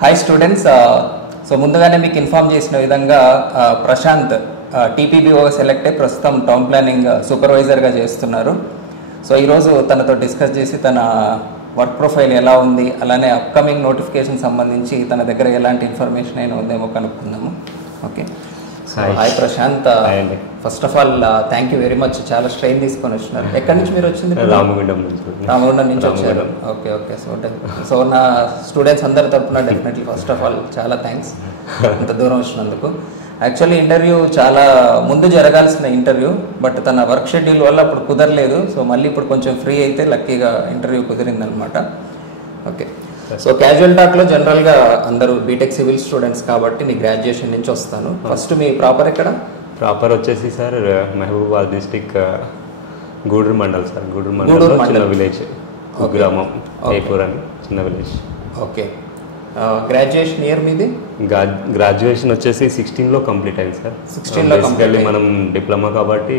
Hi students, so ముందుగానే మీకు inform చేసిన విధంగా ప్రశాంత్ టీపీబీఓ సెలెక్ట్ అయ్యి ప్రస్తుతం టౌన్ ప్లానింగ్ సూపర్వైజర్గా చేస్తున్నారు. సో ఈరోజు తనతో డిస్కస్ చేసి తన వర్క్ ప్రొఫైల్ ఎలా ఉంది, అలానే అప్కమింగ్ నోటిఫికేషన్ సంబంధించి తన దగ్గర ఎలాంటి ఇన్ఫర్మేషన్ అయినా ఉందేమో కనుక్కుందాము. Okay, so hi Prashanth, first of all thank you very much. చాలా స్ట్రెయిన్ తీసుకొని వచ్చినారు. ఎక్కడి నుంచి మీరు వచ్చింది? రామగుండం నుంచి వచ్చారు. ఓకే ఓకే, సో నా స్టూడెంట్స్ అందరి తరఫున డెఫినెట్లీ ఫస్ట్ ఆఫ్ ఆల్ చాలా థ్యాంక్స్ అంత దూరం వచ్చినందుకు. యాక్చువల్లీ ఇంటర్వ్యూ చాలా ముందు జరగాల్సిన ఇంటర్వ్యూ, బట్ తన వర్క్ షెడ్యూల్ వల్ల అప్పుడు కుదరలేదు. సో మళ్ళీ ఇప్పుడు కొంచెం ఫ్రీ అయితే లక్కీగా ఇంటర్వ్యూ కుదిరిందనమాట. ఓకే, సో క్యాజువల్ టాక్లో జనరల్గా అందరూ బీటెక్ సివిల్ స్టూడెంట్స్ కాబట్టి నీ గ్రాడ్యుయేషన్ నుంచి వస్తాను. ఫస్ట్ మీ ప్రాపర్ ఎక్కడ? ప్రాపర్ వచ్చేసి sir Mahabubabad district Gudur mandal sir. Gudur mandal చిన్న విలేజ్, గ్రామం ఏపూర్ అని చిన్న విలేజ్. ఓకే, గ్రాడ్యుయేషన్ ఇయర్ మీది? గ్రాడ్యుయేషన్ వచ్చేసి 16లో కంప్లీట్ అయింది సార్. 16లో కంప్లీట్. మనం డిప్లొమా కాబట్టి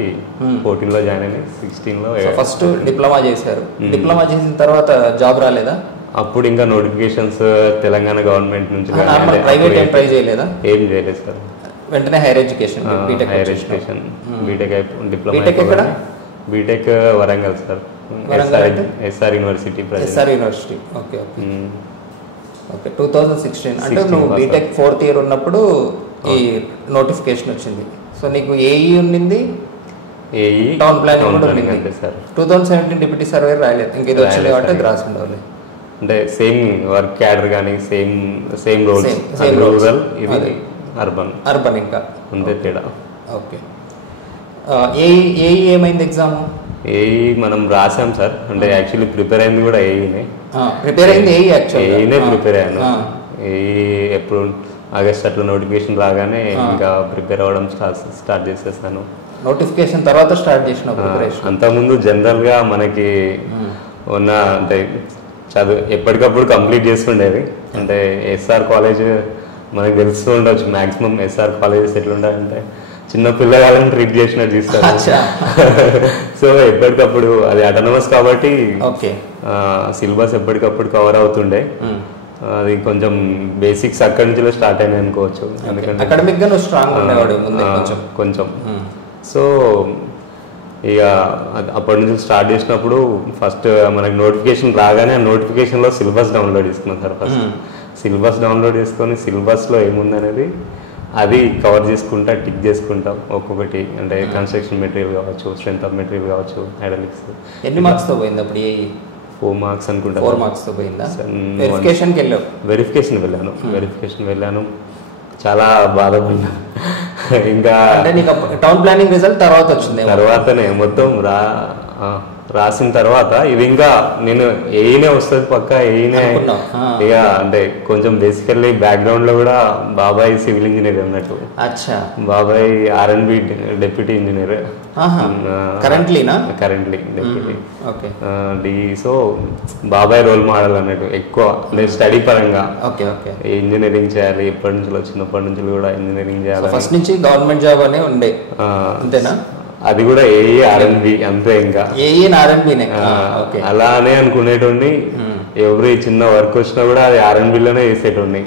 14లో జాయిన్ అయింది. 16లో ఫస్ట్ డిప్లొమా చేశారు. డిప్లొమా చేసిన తర్వాత జాబ్ రాలేదా? అప్పుడు ఇంకా నోటిఫికేషన్స్ తెలంగాణ గవర్నమెంట్ నుంచి ప్రైవేట్ ఏం ట్రై చేయలేదా? ఏం చేయలేదు సార్. వెంటనే higher education, higher education, BTech diploma. B Tech ఎక్కడ? B Tech Warangal sir, SR university. SR university. Okay okay okay, 2016 అంటే నువ్వు బీటెక్ 4th ఇయర్ ఉన్నప్పుడు ఈ నోటిఫికేషన్ వచ్చింది. సో నీకు ఏఈ ఉన్నింది, టౌన్ ప్లానింగ్ కూడా ఉన్నింది సార్. 2017 డిప్యూటీ సర్వేర్ రాయలేదు, ఇంక ఇది వచ్చింది కాబట్టి అది రాసి ఉండవాలి. అంటే సేమ్ వర్క్ క్యాడర్ కానీ సేమ్ రోల్స్, రూరల్ ఇది అర్బన్ ఇంకా అంతే తేడా. ఓకే, ఏఈ ఏమైంది ఎగ్జామ్? ఏఈ మనం రాసాం సార్. అంటే యాక్చువల్లీ ప్రిపేర్ అయింది కూడా ఏఈనే. ప్రిపేర్ అయింది ఏఈ యాక్చువల్లీ. ఏఈనే ప్రిపేర్ అయ్యాను. ఏఈ ఎప్పుడు ఆగస్ట్ అట్లా నోటిఫికేషన్ రాగానే ఇంకా ప్రిపేర్ అవ్వడం స్టార్ట్ చేసేసాను. నోటిఫికేషన్ తర్వాత స్టార్ట్ చేసిన ప్రిపరేషన్. అంతకుముందు జనరల్గా మనకి ఉన్న అంటే చదువు ఎప్పటికప్పుడు కంప్లీట్ చేస్తుండేది. అంటే ఎస్ఆర్ కాలేజ్ మనకు తెలుస్తూ ఉండొచ్చు, మ్యాక్సిమం ఎస్ఆర్ కాలేజెస్ ఎట్లుంటాయంటే చిన్న పిల్లగాళ్ళని ట్రీట్ చేసినట్టు చూస్తారు. సో ఎప్పటికప్పుడు అది అటానమస్ కాబట్టి సిలబస్ ఎప్పటికప్పుడు కవర్ అవుతుండే. అది కొంచెం బేసిక్స్ అక్కడి నుంచి స్టార్ట్ అయినాయి అనుకోవచ్చు. ఎందుకంటే అకాడమిక్ గా స్ట్రాంగ్ ఉండేవాడు కొంచెం. సో ఇక అప్పటి నుంచి స్టార్ట్ చేసినప్పుడు ఫస్ట్ మనకి నోటిఫికేషన్ రాగానే ఆ నోటిఫికేషన్లో సిలబస్ డౌన్లోడ్ చేసుకున్నాం సార్. ఫస్ట్ సిలబస్ డౌన్లోడ్ చేసుకొని సిలబస్లో ఏముందనేది అది కవర్ చేసుకుంటా టిక్ చేసుకుంటాం ఒక్కొక్కటి. అంటే కన్స్ట్రక్షన్ మెటీరియల్ కావచ్చు, స్ట్రెంత్ ఆఫ్ మెటీరియల్ కావచ్చు, హైడ్రాలిక్స్. ఎన్ని మార్క్స్తో పోయింది అప్పుడు? 4 మార్క్స్ అనుకుంటా. 4 మార్క్స్తో పోయిందా? వెరిఫికేషన్కి వెళ్ళావు? వెరిఫికేషన్ వెళ్ళాను. చాలా బాధపడినా. ఇంకా అంటే నీకు టౌన్ ప్లానింగ్ రిజల్ట్ తర్వాత వచ్చింది? తర్వాతనే మొత్తం రాసిన తర్వాత ఇది ఇంకా నేను ఏఈనే వస్తుంది పక్క ఏఈనే. ఇక అంటే కొంచెం బేసికల్లీ బ్యాక్గ్రౌండ్ లో కూడా బాబాయ్ సివిల్ ఇంజనీర్ అన్నట్టు. బాబాయ్ R&B deputy engineer currently deputy. So బాబాయ్ రోల్ మోడల్ అన్నట్టు ఎక్కువ స్టడీ పరంగా ఇంజనీరింగ్ చేయాలి. చిన్నప్పటి నుంచి కూడా ఇంజనీరింగ్ చేయాలి. ఫస్ట్ నుంచి గవర్నమెంట్ జాబ్ అనే ఉండే, అంతేనా? అది కూడా ఏఈ R&B అంతే. ఇంకా అలానే అనుకునేటోడిని. ఎవరి చిన్న వర్క్ వచ్చినా కూడా అది R&Bలోనే చేసేటోడిని.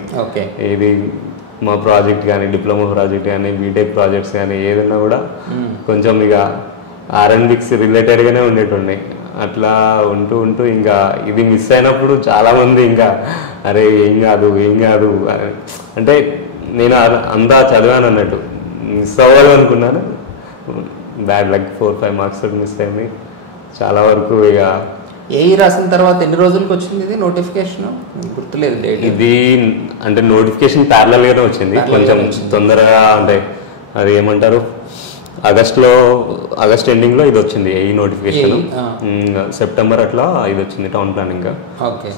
ఇది మా ప్రాజెక్ట్ కానీ, డిప్లొమా ప్రాజెక్ట్ కానీ, బీటెక్ ప్రాజెక్ట్స్ కానీ ఏదన్నా కూడా కొంచెం ఇక R&Bకి రిలేటెడ్గానే ఉండేటోడిని. అట్లా ఉంటూ ఇంకా ఇది మిస్ అయినప్పుడు చాలా మంది ఇంకా అరే ఏం కాదు అంటే నేను అంతా చదివాను అన్నట్టు. మిస్ అవ్వాలి అనుకున్నాను. బ్యాడ్ లక్ 4-5 మార్క్స్ మిస్ అయింది చాలా వరకు. ఇక ఏఈ రాసిన తర్వాత ఎన్ని రోజులకి వచ్చింది ఇది నోటిఫికేషన్? గుర్తులేదు డేట్. ఇది అంటే నోటిఫికేషన్ ప్యారలల్ గానే వచ్చింది, కొంచెం తొందరగా. అంటే అది ఏమంటారు, ఆగస్ట్ ఎండింగ్ లో ఇది వచ్చింది ఏఈ నోటిఫికేషన్. సెప్టెంబర్ అట్లా ఇది వచ్చింది town planning.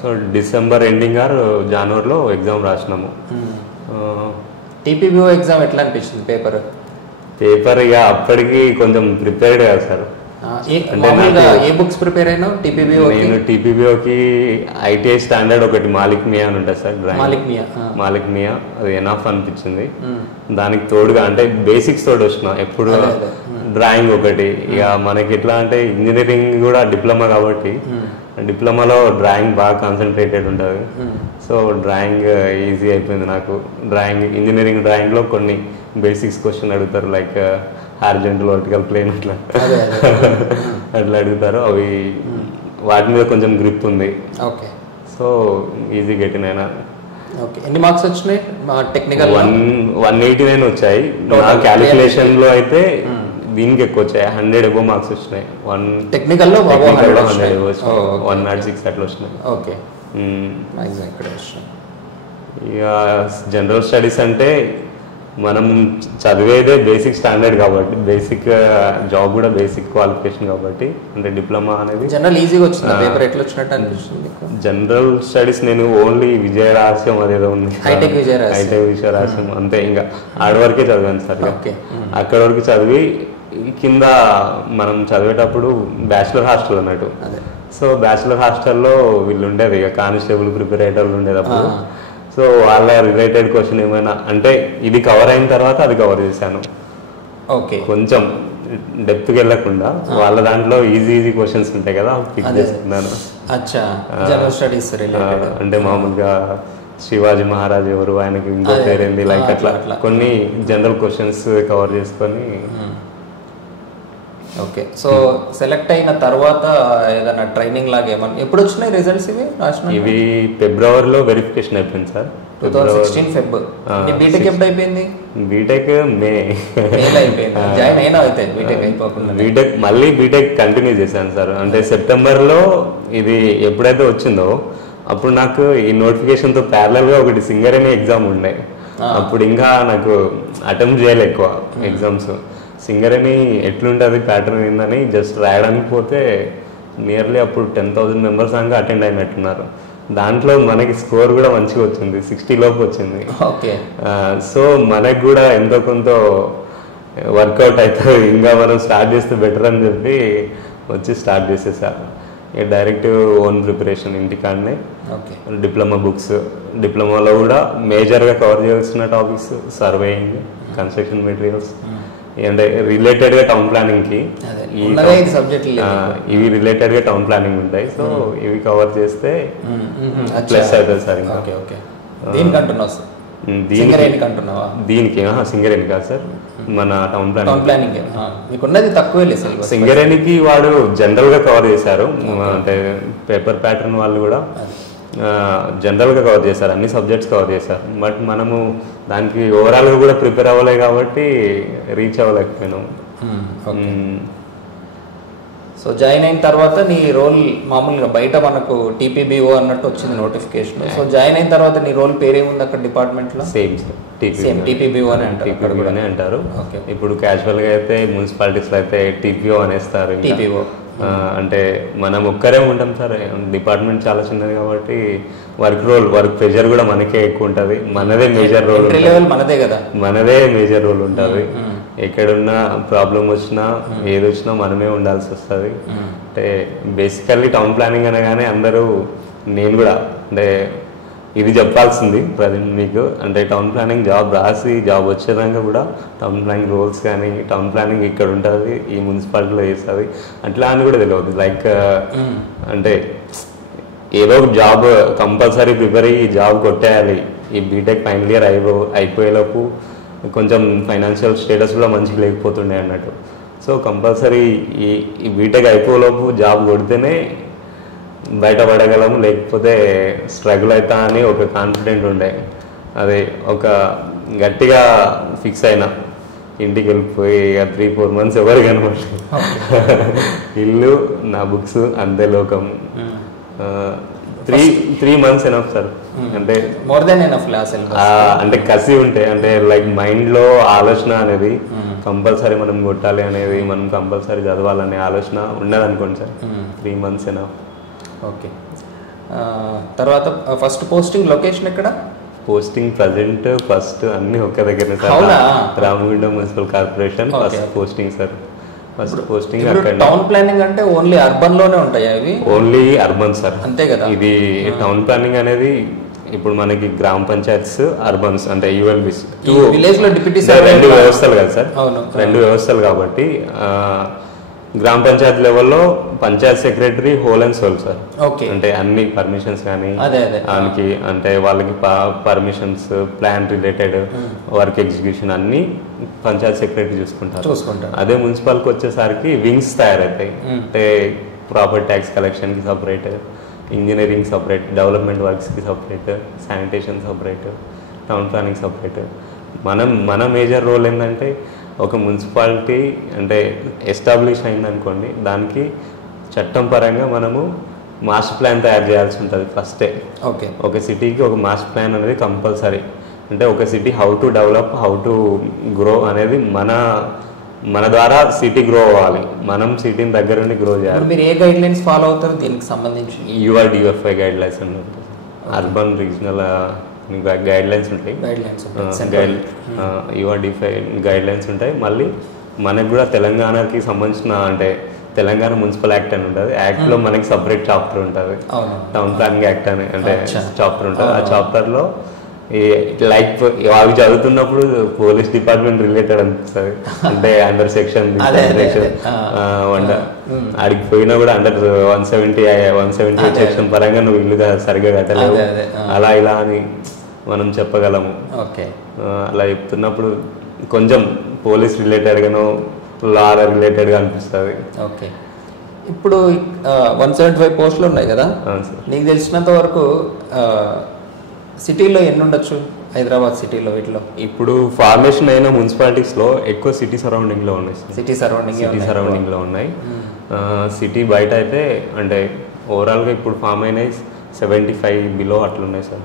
So December ending or జనవరిలో ఎగ్జామ్ రాసినాము. టీపీబీఓ ఎగ్జామ్ ఎట్లా అనిపించింది పేపర్? ఇక అప్పటికి కొంచెం ప్రిపేర్డ్ కదా సార్. ఏ బుక్స్ ప్రిపేర్ అయినావు టీపీబీఓ? నేను టీపీబీఓకి ఐటీఐ స్టాండర్డ్ ఒకటి మాలిక్ మియా అని ఉంటుంది సార్. మాలిక్ మియా అది ఎనఫ్ అనిపించింది. దానికి తోడుగా అంటే బేసిక్స్ తోడు వచ్చిన ఎప్పుడు డ్రాయింగ్ ఒకటి. ఇక మనకి ఎట్లా అంటే ఇంజనీరింగ్ కూడా డిప్లొమా కాబట్టి డిప్లొమాలో డ్రాయింగ్ బాగా కాన్సన్ట్రేటెడ్ ఉంటుంది. సో డ్రాయింగ్ ఈజీ అయిపోయింది నాకు. ఇంజనీరింగ్ డ్రాయింగ్లో కొన్ని బేసిక్స్ క్వశ్చన్ అడుగుతారు, లైక్ హారిజాంటల్ వర్టికల్ ప్లేన్ అట్లా అట్లా అడుగుతారు. అవి వాటి మీద కొంచెం గ్రిప్ ఉంది. ఓకే, సో ఈజీ గెటిన్ అయినా. ఓకే, ఎన్ని మార్క్స్ వచ్చినాయి టెక్నికల్? 189 వచ్చాయి. నా క్యాలిక్యులేషన్లో అయితే దీనికి ఎక్కువ వచ్చాయి, 100 అబోవ్ మార్క్స్ వచ్చినాయి. టెక్నికల్లో 106 అట్లా వచ్చినాయి. ఓకే, ఇక జనరల్ స్టడీస్ అంటే మనం చదివేదే బేసిక్ స్టాండర్డ్ కాబట్టి, బేసిక్ జాబ్ కూడా బేసిక్ క్వాలిఫికేషన్ కాబట్టి, అంటే డిప్లొమా అనేది జనరల్ ఈజీగా వచ్చింది. పేపర్ ఎట్లా వచ్చినట్టు అనిపిస్తుంది? జనరల్ స్టడీస్ నేను ఓన్లీ విజయరహస్యం అదేదో ఉంది, హైటెక్ విజయరహస్యం అంతే. ఇంకా ఆడ వరకే చదివాను సార్. అక్కడ వరకు చదివి కింద మనం చదివేటప్పుడు బ్యాచిలర్ హాస్టల్ అన్నట్టు. సో బ్యాచిలర్ హాస్టల్లో వీళ్ళు ఉండేది, ఇక కానిస్టేబుల్ ప్రిపేర్ అయ్యే వాళ్ళు ఉండేది అప్పుడు. సో వాళ్ళ రిలేటెడ్ క్వశ్చన్ ఏమైనా అంటే ఇది కవర్ అయిన తర్వాత అది కవర్ చేశాను. ఓకే, కొంచెం డెప్త్కి వెళ్ళకుండా వాళ్ళ దాంట్లో ఈజీ క్వశ్చన్స్ ఉంటాయి కదా, పిక్ చేసుకున్నాను. అంటే మామూలుగా శివాజీ మహారాజ్ ఎవరు, ఆయనకి ఇంకో పేరేంది, లైక్ అట్లా కొన్ని జనరల్ క్వశ్చన్స్ కవర్ చేసుకొని. ఓకే, సో సెలెక్ట్ అయిన తర్వాత ఏదైనా ట్రైనింగ్ లాగా ఏమన్నా ఎప్పుడు వచ్చినాయి రిజల్ట్స్? ఇవి ఫిబ్రవరిలో వెరిఫికేషన్ అయిపోయింది సార్. 2016 ఫెబ్. బీటెక్ ఎప్పుడు అయిపోయింది? బీటెక్ మే అయిపోయింది. జాయిన్ అయినా అయితే బీటెక్ అయిపోకుండా బీటెక్ మళ్ళీ బీటెక్ కంటిన్యూ చేశాను సార్. అంటే సెప్టెంబర్లో ఇది ఎప్పుడైతే వచ్చిందో అప్పుడు నాకు ఈ నోటిఫికేషన్తో ప్యారలల్గా ఒకటి సింగరేణి ఎగ్జామ్ ఉండే. అప్పుడు ఇంకా నాకు అటెంప్ట్ చేయలే ఎక్కువ ఎగ్జామ్స్. సింగరేణి ఎట్లుంటుంది ప్యాటర్న్ ఏందని జస్ట్ రాయడానికి పోతే నియర్లీ అప్పుడు 10,000 మెంబర్స్ దాకా అటెండ్ అయినట్టున్నారు. దాంట్లో మనకి స్కోర్ కూడా మంచిగా వచ్చింది, 60 లోపు వచ్చింది. సో మనకు కూడా ఎంతో కొంత వర్కౌట్ అవుతుంది, ఇంకా మనం స్టార్ట్ చేస్తే బెటర్ అని చెప్పి వచ్చి స్టార్ట్ చేసేసారు. ఇక డైరెక్ట్ ఓన్ ప్రిపరేషన్ ఇంటికాడనే. డిప్లొమా బుక్స్, డిప్లొమాలో కూడా మేజర్గా కవర్ చేయాల్సిన టాపిక్స్ సర్వేయింగ్, కన్స్ట్రక్షన్ మెటీరియల్స్, అంటే రిలేటెడ్గా టౌన్ ప్లానింగ్కి ఇవి రిలేటెడ్గా టౌన్ ప్లానింగ్ ఉంటాయి. సో ఇవి కవర్ చేస్తే ప్లస్ అవుతుంది సార్. ఇంకా దీనికి సింగరేణి కాదు సార్, మన టౌన్ ప్లానింగ్. సింగరేణికి వాడు జనరల్గా కవర్ చేశారు, అంటే పేపర్ ప్యాటర్న్ వాళ్ళు కూడా జనరల్గా కవర్ చేశారు, అన్ని సబ్జెక్ట్స్ కవర్ చేశారు. బట్ మనము దానికి ఓవరాల్గా కూడా ప్రిపేర్ అవ్వలే కాబట్టి రీచ్ అవ్వలేకపోయినాము. సో జాయిన్ అయిన తర్వాత నీ రోల్ మామూలుగా బయట మనకు టీపీబీఓ అన్నట్టు వచ్చింది నోటిఫికేషన్. సో జాయిన్ అయిన తర్వాత నీ రోల్ పేరేముంది అక్కడ డిపార్ట్మెంట్లో? సేమ్ టీపీబీఓ అని అంటారు. ఇప్పుడు క్యాజువల్గా అయితే మున్సిపాలిటీస్లో అయితే టీపీఓ అనేస్తారు. టీపీఓ అంటే మనం ఒక్కరే ఉంటాం సార్, డిపార్ట్మెంట్ చాలా చిన్నది కాబట్టి వర్క్ ప్రెషర్ కూడా మనకే ఎక్కువ ఉంటుంది. మనదే మేజర్ రోల్, మనదే కదా, మనదే మేజర్ రోల్ ఉంటుంది. ఎక్కడున్నా ప్రాబ్లం వచ్చినా ఏది వచ్చినా మనమే ఉండాల్సి వస్తుంది. అంటే బేసికల్లీ టౌన్ ప్లానింగ్ అనగానే అందరూ, నేను కూడా అంటే ఇది చెప్పాల్సింది ప్రజెంట్ మీకు, అంటే టౌన్ ప్లానింగ్ జాబ్ రాసి జాబ్ వచ్చేదాకా కూడా టౌన్ ప్లానింగ్ రోల్స్ కానీ, టౌన్ ప్లానింగ్ ఇక్కడ ఉంటుంది, ఈ మున్సిపాలిటీలో చేస్తుంది అట్లా అని కూడా తెలియదు. లైక్ అంటే ఏదో ఒక జాబ్ కంపల్సరీ ప్రిపేర్ అయ్యి ఈ జాబ్ కొట్టేయాలి. ఈ బీటెక్ ఫైనల్ ఇయర్ అయిపోయేలోపు కొంచెం ఫైనాన్షియల్ స్టేటస్ కూడా మంచిగా లేకపోతుండే అన్నట్టు. సో కంపల్సరీ ఈ బీటెక్ అయిపోయేలోపు జాబ్ కొడితేనే బయటపడగలము, లేకపోతే స్ట్రగుల్ అవుతా అని ఒక కాన్ఫిడెంట్ ఉండే. అది ఒక గట్టిగా ఫిక్స్ అయినా. ఇంటికి వెళ్ళిపోయి 3-4 months ఎవరు కనమాట, ఇల్లు నా బుక్స్ అంతే లోకం. 3 months ఎనఫ్ సార్. అంటే మోర్ దెన్ ఎనఫ్. అంటే కసి ఉంటే, అంటే లైక్ మైండ్లో ఆలోచన అనేది కంపల్సరీ మనం కొట్టాలి అనేది, మనం కంపల్సరీ చదవాలనే ఆలోచన ఉన్నది అనుకోండి సార్. 3 months enough. ఓకే, తర్వాత ఫస్ట్ పోస్టింగ్ లొకేషన్ ఎక్కడ? పోస్టింగ్ ప్రజెంట్ ఫస్ట్ అన్ని ఒక్క దగ్గర sir, Ramagundam municipal corporation first posting sir. First posting అక్కడ. టౌన్ ప్లానింగ్ అంటే ఓన్లీ అర్బన్ లోనే ఉంటాయి అవి? ఓన్లీ అర్బన్ సార్, అంతే కదా. ఇది టౌన్ ప్లానింగ్ అనేది ఇప్పుడు మనకి గ్రామ పంచాయత్స్, అర్బన్స్ అంటే యుఎల్బిస్, విలేజ్ లో డిప్యూటీ 2 వ్యవస్థలు కదా సార్, 2 వ్యవస్థలు కాబట్టి గ్రామ పంచాయతీ లెవెల్లో panchayat secretary whole and soul sir. Okay. అంటే అన్ని పర్మిషన్స్ కానీ దానికి అంటే వాళ్ళకి permissions, plan related, work execution అన్ని పంచాయత్ సెక్రటరీ చూసుకుంటారు. అదే మున్సిపల్కి వచ్చేసరికి వింగ్స్ తయారవుతాయి. అంటే ప్రాపర్టీ ట్యాక్స్ కలెక్షన్కి సపరేట్, ఇంజనీరింగ్ సపరేట్, డెవలప్మెంట్ వర్క్స్కి separate, sanitation separate, town planning separate. మన మేజర్ రోల్ ఏంటంటే ఒక మున్సిపాలిటీ అంటే ఎస్టాబ్లిష్ అయిందనుకోండి, దానికి చట్టం పరంగా మనము మాస్టర్ ప్లాన్ తయారు చేయాల్సి ఉంటుంది ఫస్టే. ఓకే. ఒక సిటీకి ఒక మాస్టర్ ప్లాన్ అనేది కంపల్సరీ. అంటే ఒక city how to develop, how to grow అనేది మన ద్వారా సిటీ గ్రో అవ్వాలి. మనం సిటీని దగ్గర నుండి గ్రో చేయాలి. మీరు ఏ గైడ్ లైన్స్ ఫాలో అవుతారు దీనికి సంబంధించి? URDFI గైడ్ లైన్స్ ఉంటుంది, అర్బన్ రీజనల్ గైడ్ లైన్స్ ఉంటాయి, URDFI గైడ్ లైన్స్ ఉంటాయి. మళ్ళీ మనకు కూడా తెలంగాణకి సంబంధించిన అంటే తెలంగాణ మున్సిపల్ యాక్ట్ అని ఉంటుంది. యాక్ట్లో మనకి సపరేట్ చాప్టర్ ఉంటుంది, టౌన్ ప్లానింగ్ యాక్ట్ అని అంటే చాప్టర్ ఉంటుంది. ఆ చాప్టర్లో లైక్ అవి చదువుతున్నప్పుడు పోలీస్ డిపార్ట్మెంట్ రిలేటెడ్ అనిపిస్తుంది. అంటే అండర్ సెక్షన్ ఆడికి పోయినా కూడా అండర్ 170 సెక్షన్ పరంగా నువ్వు ఇల్లు సరిగ్గా కట్టలేవు, అలా ఇలా అని మనం చెప్పగలము. అలా చెప్తున్నప్పుడు కొంచెం పోలీస్ రిలేటెడ్గానో లా రిలేటెడ్గా అనిపిస్తుంది. ఓకే. ఇప్పుడు 175 పోస్టులు ఉన్నాయి కదా, నీకు తెలిసినంత వరకు సిటీలో ఎన్ని ఉండొచ్చు హైదరాబాద్ సిటీలో? వీటిలో ఇప్పుడు ఫార్మేషన్ అయిన మున్సిపాలిటీస్లో ఎక్కువ సిటీ సరౌండింగ్లో ఉన్నాయి. సిటీ సరౌండింగ్లో ఉన్నాయి. సిటీ బయట అయితే అంటే ఓవరాల్గా ఇప్పుడు ఫామ్ అయినాయి 75 బిలో అట్లున్నాయి సార్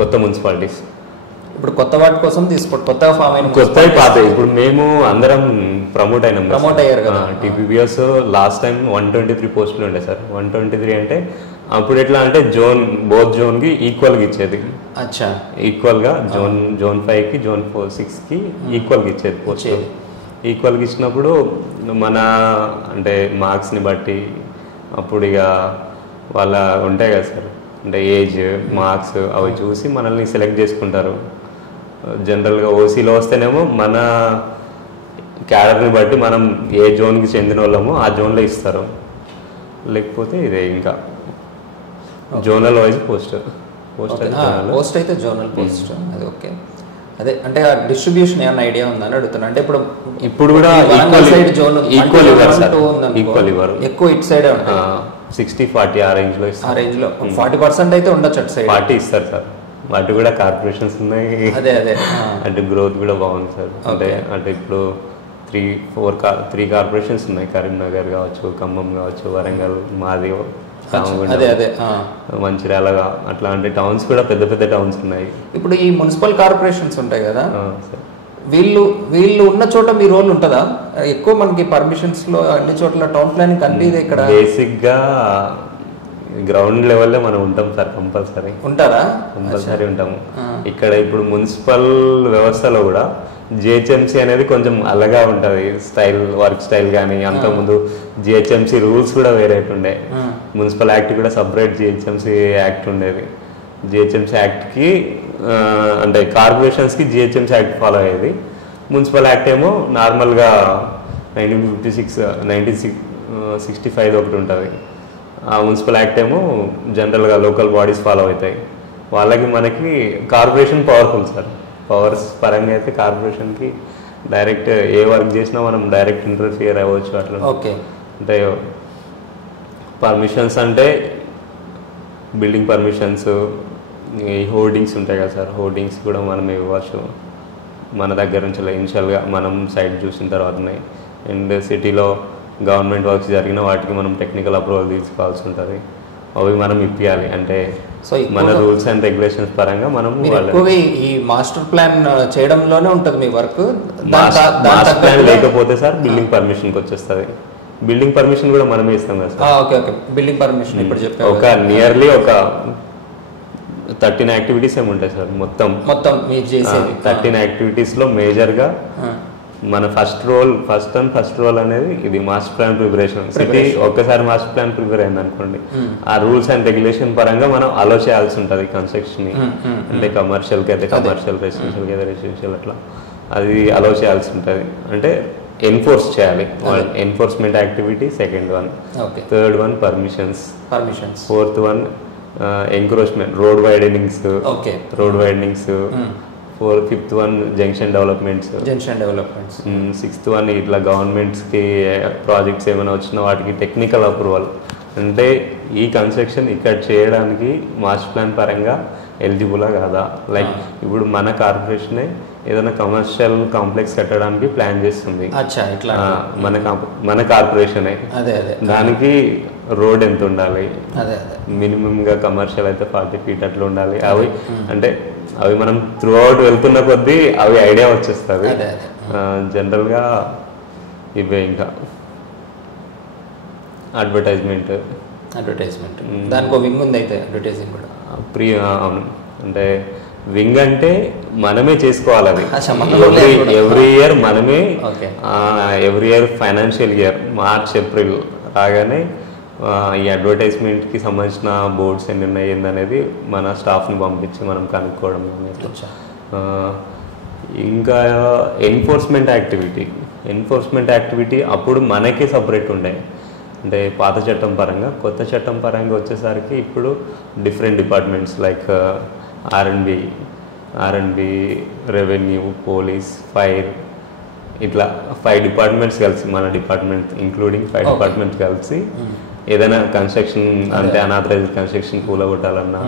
కొత్త మున్సిపాలిటీస్. ఇప్పుడు కొత్త వాటి కోసం తీసుకోండి, కొత్తగా ఫామ్ అయిన కొత్తవి పాతాయి. ఇప్పుడు మేము అందరం ప్రమోట్ అయ్యారు కదా. TPBS లాస్ట్ టైం 123 పోస్టులు ఉండే సార్. 123 అంటే అప్పుడు ఎట్లా అంటే బోత్ జోన్కి ఈక్వల్గా ఇచ్చేది. ఈక్వల్గా జోన్ 5కి, జోన్ 6కి ఈక్వల్గా ఇచ్చేది పోస్ట్. ఈక్వల్గా ఇచ్చినప్పుడు మన అంటే మార్క్స్ని బట్టి అప్పుడు ఇక వాళ్ళ ఉంటాయి కదా సార్, అంటే ఏజ్, మార్క్స్ అవి చూసి మనల్ని సెలెక్ట్ చేసుకుంటారు. జనరల్గా ఓసీలో వస్తేనేమో మన క్యాడర్ని బట్టి మనం ఏ జోన్కి చెందిన వాళ్ళమో ఆ జోన్లో ఇస్తారు. లేకపోతే ఇదే ఇంకా జోనల్ వైజ్ పోస్ట్ అయితే జోనల్ పోస్ట్. అది ఓకే. అదే అంటే ఆ డిస్ట్రిబ్యూషన్ ఏమైనా ఐడియా ఉందని అడుగుతున్నా. అంటే ఇప్పుడు కూడా ఈక్వల్ ఇవ్వరు, ఎక్కువ ఇటు సైడ్ 60-40 ఆ రేంజ్లో 40% అయితే ఉండొచ్చు అటు సైడ్. 40 ఇస్తారు సార్. వాటి కూడా కార్పొరేషన్స్ ఉన్నాయి. అదే అంటే గ్రోత్ కూడా బాగుంది సార్. అంటే ఇప్పుడు 3 కార్పొరేషన్స్ ఉన్నాయి. కరీంనగర్ కావచ్చు, ఖమ్మం కావచ్చు, వరంగల్, మాది, మంచిర్యాల, అట్లా అంటే టౌన్స్ కూడా పెద్ద పెద్ద టౌన్స్ ఉన్నాయి. ఇప్పుడు ఈ మున్సిపల్ కార్పొరేషన్స్ ఉంటాయి కదా, వీళ్ళు ఉన్న చోట మీ రోల్ ఉంటుందా ఎక్కువ? మనకి పర్మిషన్స్ లో అన్ని చోట్ల టౌన్ ప్లానింగ్ కనిపిది. ఇక్కడ బేసిక్ గా గ్రౌండ్ లెవెల్లో మనం ఉంటాం సార్. కంపల్సరీ ఉంటాము. ఇక్కడ ఇప్పుడు మున్సిపల్ వ్యవస్థలో కూడా GHMC అనేది కొంచెం అలగా ఉంటుంది స్టైల్, వర్క్ స్టైల్ కానీ. అంతకుముందు GHMC రూల్స్ కూడా వేరే ఉండే. మున్సిపల్ యాక్ట్ కూడా సపరేట్ GHMC యాక్ట్ ఉండేది. GHMC యాక్ట్కి అంటే కార్పొరేషన్స్కి GHMC యాక్ట్ ఫాలో అయ్యేది. మున్సిపల్ యాక్ట్ ఏమో నార్మల్గా 1965 ఒకటి ఉంటుంది. ఆ మున్సిపల్ యాక్ట్ ఏమో జనరల్గా లోకల్ బాడీస్ ఫాలో అవుతాయి. వాళ్ళకి మనకి కార్పొరేషన్ పవర్ఫుల్ సార్. పవర్స్ పరంగా అయితే కార్పొరేషన్కి డైరెక్ట్ ఏ వర్క్ చేసినా మనం డైరెక్ట్ ఇంటర్ఫియర్ అవ్వచ్చు. అట్లా అంటే పర్మిషన్స్ అంటే బిల్డింగ్ పర్మిషన్స్, ఈ హోర్డింగ్స్ ఉంటాయి కదా సార్, హోర్డింగ్స్ కూడా మనం ఇవ్వచ్చు మన దగ్గర నుంచి. ఇనిషియల్గా మనం సైట్ చూసిన తర్వాతనే. అండ్ సిటీలో గవర్నమెంట్ వర్క్స్ జరిగిన వాటికి మనం టెక్నికల్ అప్రూవల్ తీసుకోవాల్సి ఉంటుంది. అవి మనం ఇప్పియాలి. అంటే మన రూల్స్ అండ్ రెగ్యులేషన్స్ పరంగా మనం ఈ మాస్టర్ ప్లాన్ చేయడంలోనే ఉంటుంది మీ వర్క్. మాస్టర్ ప్లాన్ లేకపోతే సార్ బిల్డింగ్ పర్మిషన్కి వచ్చేస్తుంది. బిల్డింగ్ పర్మిషన్ కూడా మనమే ఇస్తాం కదా సార్. బిల్డింగ్ పర్మిషన్ ఇప్పుడు చెప్పారు. ఒక నియర్లీ ఒక 13 యాక్టివిటీస్ ఏమి ఉంటాయి సార్. మొత్తం 13 యాక్టివిటీస్లో మేజర్గా మన ఫస్ట్ రోల్ అనేది ఇది మాస్టర్ ప్లాన్ ప్రిపరేషన్. సిటీ ఒక్కసారి మాస్టర్ ప్లాన్ ప్రిపేర్ అయింది అనుకోండి, ఆ రూల్స్ అండ్ రెగ్యులేషన్ పరంగా మనం అలో చేయాల్సి ఉంటుంది కన్స్ట్రక్షన్ ని. అంటే కమర్షియల్కి అయితే కమర్షియల్, రెసిడెన్షియల్కి అయితే రెసిడెన్షియల్, అట్లా అది అలో చేయాల్సి ఉంటుంది. అంటే ఎన్ఫోర్స్ చేయాలి. Enforcement activity second one. Third one permissions. Fourth one encroachment, road widenings. Fifth one junction developments. Sixth one ఇట్లా గవర్నమెంట్స్కి ప్రాజెక్ట్స్ ఏమైనా వచ్చినా వాటికి టెక్నికల్ అప్రూవల్. అంటే ఈ కన్స్ట్రక్షన్ ఇక్కడ చేయడానికి మాస్టర్ ప్లాన్ పరంగా ఎలిజిబులా కాదా. లైక్ ఇప్పుడు మన కార్పొరేషనే ఏదైనా కమర్షియల్ కాంప్లెక్స్ కట్టడానికి ప్లాన్ చేస్తుంది, మన కార్పొరేషనే. దానికి రోడ్ ఎంత ఉండాలి, మినిమంగా కమర్షియల్ అయితే 40 feet అట్లా ఉండాలి. అవి అంటే అవి మనం త్రూ అవుట్ వెళ్తున్న కొద్దీ అవి ఐడియా వచ్చేస్తుంది. జనరల్గా ఇవే ఇంకా అడ్వర్టైజ్మెంట్ దానికి వింగ్ ఉంది అయితే అడ్వర్టైజింగ్ కూడా అవును. అంటే వింగ్ అంటే మనమే చేసుకోవాలి. అది ఎవ్రీ ఇయర్ మనమే, every year financial year March April రాగానే ఈ అడ్వర్టైజ్మెంట్కి సంబంధించిన బోర్డ్స్ ఎన్ని ఉన్నాయి ఏందనేది మన స్టాఫ్ని పంపించి మనం కనుక్కోవడం. ఇంకా ఎన్ఫోర్స్మెంట్ యాక్టివిటీ అప్పుడు మనకే సపరేట్ ఉండే, అంటే పాత చట్టం పరంగా. కొత్త చట్టం పరంగా వచ్చేసరికి ఇప్పుడు డిఫరెంట్ డిపార్ట్మెంట్స్ లైక్ ఆర్ఎండ్బి, రెవెన్యూ, పోలీస్, ఫైర్, ఇట్లా 5 డిపార్ట్మెంట్స్ కలిసి, మన డిపార్ట్మెంట్ ఇంక్లూడింగ్ 5 డిపార్ట్మెంట్స్ కలిసి ఏదైనా కన్స్ట్రక్షన్ అంటే అనాథరైజ్డ్ కన్స్ట్రక్షన్ కూలగొట్టాలన్నా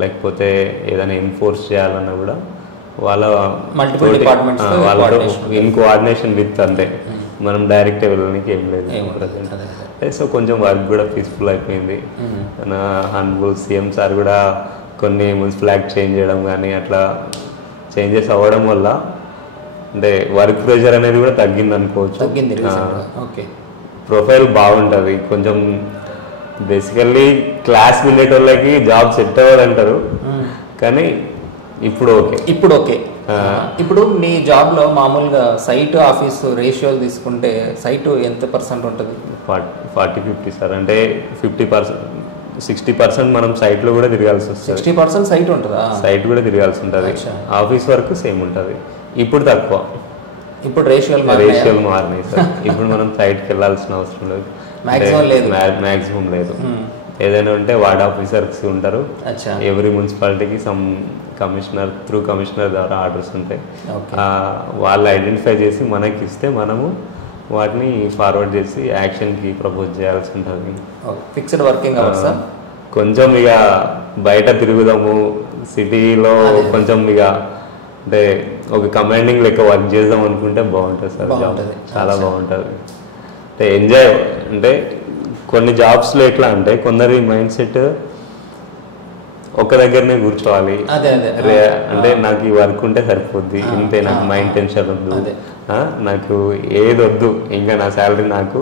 లేకపోతే ఏదైనా ఎన్ఫోర్స్ చేయాలన్నా కూడా వాళ్ళతో ఇన్ కోఆర్డినేషన్ విత్, అంటే మనం డైరెక్ట్ వెళ్ళడానికి ఏం లేదు ప్రజెంట్. సో కొంచెం వర్క్ కూడా పీస్ఫుల్ అయిపోయింది. మన హానరబుల్ సీఎం సార్ కూడా కొన్ని మున్సిపల్ యాక్ట్ చేంజ్ చేయడం కానీ అట్లా చేంజెస్ అవ్వడం వల్ల అంటే వర్క్ ప్రెషర్ అనేది కూడా తగ్గింది అనుకోవచ్చు. ప్రొఫైల్ బాగుంటుంది కొంచెం. బేసికల్లీ క్లాస్ వెళ్ళేటోళ్ళకి జాబ్ సెట్ అవ్వాలంటారు, కానీ ఇప్పుడు ఓకే. ఇప్పుడు మీ జాబ్లో మామూలుగా సైట్ ఆఫీస్ రేషియోలు తీసుకుంటే సైట్ ఎంత % ఉంటుంది? 40-50 సార్. అంటే 50%, 60% మనం సైట్లో కూడా తిరగాల్సి వస్తుంది. 60% సైట్ ఉంటుందా? సైట్ కూడా తిరగాల్సి ఉంటుంది. ఆఫీస్ వరకు సేమ్ ఉంటుంది. ఇప్పుడు తక్కువ, ఇప్పుడు రేషియోలు మారినాయి సార్. ఇప్పుడు మనం సైట్కి వెళ్ళాల్సిన అవసరం లేదు, మ్యాక్సిమం లేదు. ఏదైనా ఉంటే వార్డ్ ఆఫీసర్స్ ఉంటారు. ఎవ్రీ మున్సిపాలిటీకి సమ్ కమిషనర్ ద్వారా ఆర్డర్స్ ఉంటాయి. వాళ్ళు ఐడెంటిఫై చేసి మనకి ఇస్తే మనము వాటిని ఫార్వర్డ్ చేసి యాక్షన్కి ప్రపోజ్ చేయాల్సి ఉంటుంది. Fixed working hours. కొంచెం ఇక బయట తిరుగుదాము సిటీలో, కొంచెం ఇక అంటే ఒక కమాండింగ్ లెక్క వర్క్ చేద్దాం అనుకుంటే బాగుంటుంది సార్. చాలా బాగుంటుంది. అంటే ఎంజాయ్, అంటే కొన్ని జాబ్స్లో ఎట్లా అంటే కొందరి మైండ్ సెట్ ఒక దగ్గరనే కూర్చోవాలి, అంటే నాకు ఈ వర్క్ ఉంటే సరిపోద్ది, ఇంతే, నాకు మైండ్ టెన్షన్ వద్దు, నాకు ఏది వద్దు, ఇంకా నా శాలరీ నాకు,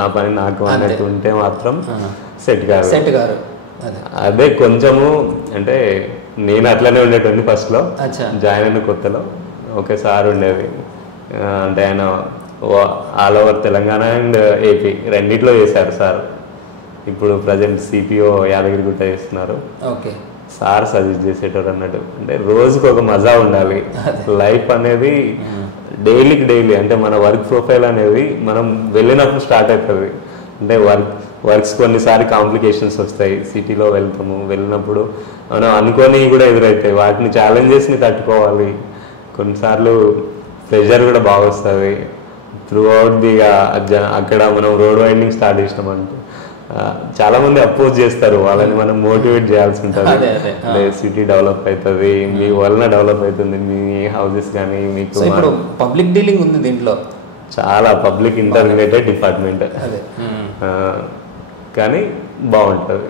నా పని నాకు అన్నట్టు ఉంటే మాత్రం సెట్ కాదు. అదే కొంచెము అంటే నేను అట్లనే ఉండేటండి ఫస్ట్లో. జాయిన్ అయిన కొత్తలో ఒకసారి ఉండేది, అంటే ఆయన all over Telangana and AP రెండిట్లో చేశారు సార్. ఇప్పుడు ప్రజెంట్ సిపిఓ యాదగిరిగుట్ట చేస్తున్నారు. సార్ సజెస్ట్ చేసేటోరు అన్నట్టు. అంటే రోజుకి ఒక మజా ఉండాలి. లైఫ్ అనేది డైలీ అంటే మన వర్క్ ప్రొఫైల్ అనేది మనం వెళ్ళినప్పుడు స్టార్ట్ అవుతుంది. అంటే వర్క్స్ కొన్నిసారి కాంప్లికేషన్స్ వస్తాయి, సిటీలో వెళ్ళినప్పుడు మనం అనుకోని కూడా ఎదురవుతాయి. వాటిని ఛాలెంజెస్ని తట్టుకోవాలి. కొన్నిసార్లు ప్రెషర్ కూడా బాగా వస్తుంది. త్రూ అవుట్ ది అక్కడ మనం రోడ్ వైండింగ్ స్టార్ట్ చేసినామంటే చాలామంది అపోజ్ చేస్తారు, వాళ్ళని మనం మోటివేట్ చేయాల్సి ఉంటుంది. సిటీ డెవలప్ అవుతుంది, మీ వలన డెవలప్ అవుతుంది, మీ హౌసెస్ కానీ. మీకు పబ్లిక్ డీలింగ్ ఉంది దీంట్లో, చాలా పబ్లిక్ ఇంటర్ రిలేటెడ్ డిపార్ట్మెంట్, కానీ బాగుంటుంది.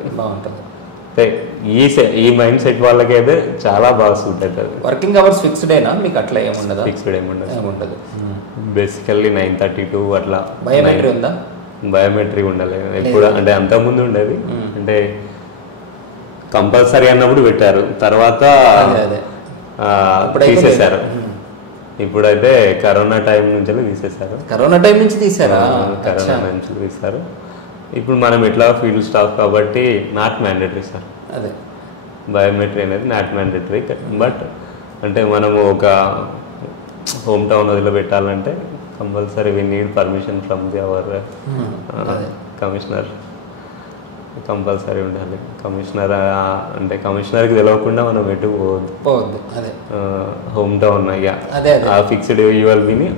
ఈ మైండ్ సెట్ వాళ్ళకైతే చాలా బాగా సూట్ అవుతుంది. వర్కింగ్ అవర్స్ ఫిక్స్డ్ అయినా మీకు అట్లా ఏముండదు? ఫిక్స్డ్ ఏముండదు. బేసికల్లీ 9:30 అట్లా. బయోమెట్రీ ఉందా? బయోమెట్రీ ఉండలేదు ఎప్పుడు, అంటే అంతకుముందు ఉండేది. అంటే కంపల్సరీ అన్నప్పుడు పెట్టారు, తర్వాత తీసేశారు. ఇప్పుడైతే కరోనా టైం నుంచి తీసేశారు. కరోనా టైం నుంచి తీసారా? కరోనా నుంచి తీశారు. ఇప్పుడు మనం ఎట్లా ఫీల్డ్ స్టాఫ్ కాబట్టి నాట్ మ్యాండేటరీ సార్. అదే బయోమెట్రీ అనేది నాట్ మ్యాండేటరీ. బట్ అంటే మనము ఒక హోమ్ టౌన్ వదిలిపెట్టాలంటే compulsory we need permission from the our commissioner. Compulsory ఉండాలి కమిషనర్. అంటే కమిషనర్కి తెలియకుండా మనం ఎటు పోవద్దు. అదే హోమ్ టౌన్ అయ్యా ఆ ఫిక్స్డ్ యూఎల్బిని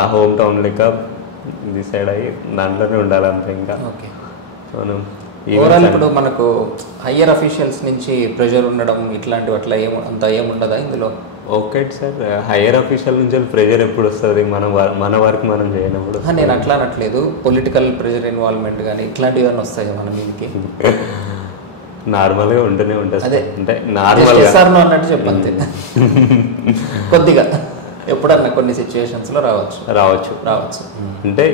ఆ హోమ్ టౌన్ లెక్క డిసైడ్ అయ్యి దాంట్లోనే ఉండాలి అంతే. ఇంకా మనం ఓవరాల్ ఇప్పుడు మనకు హయ్యర్ అఫీషియల్స్ నుంచి ప్రెషర్ ఉండడం ఇట్లాంటివి అట్లా అంత ఏముండదా ఇందులో? ఓకే సార్, హైయర్ అఫీషియల్ నుంచి ప్రెషర్ ఎప్పుడు వస్తుంది? మన వర్క్ మనం చేయనప్పుడు. నేను అట్లా అనట్లేదు, పొలిటికల్ ప్రెషర్ ఇన్వాల్వ్మెంట్ కానీ ఇట్లాంటివి ఏమైనా వస్తాయి మన మీదకి? నార్మల్గా ఉంటూనే ఉంటుంది. అదే అంటే నార్మల్గా అన్నట్టు చెప్పంతే. కొద్దిగా ఎప్పుడన్నా కొన్ని సిచ్యువేషన్స్లో రావచ్చు. అంటే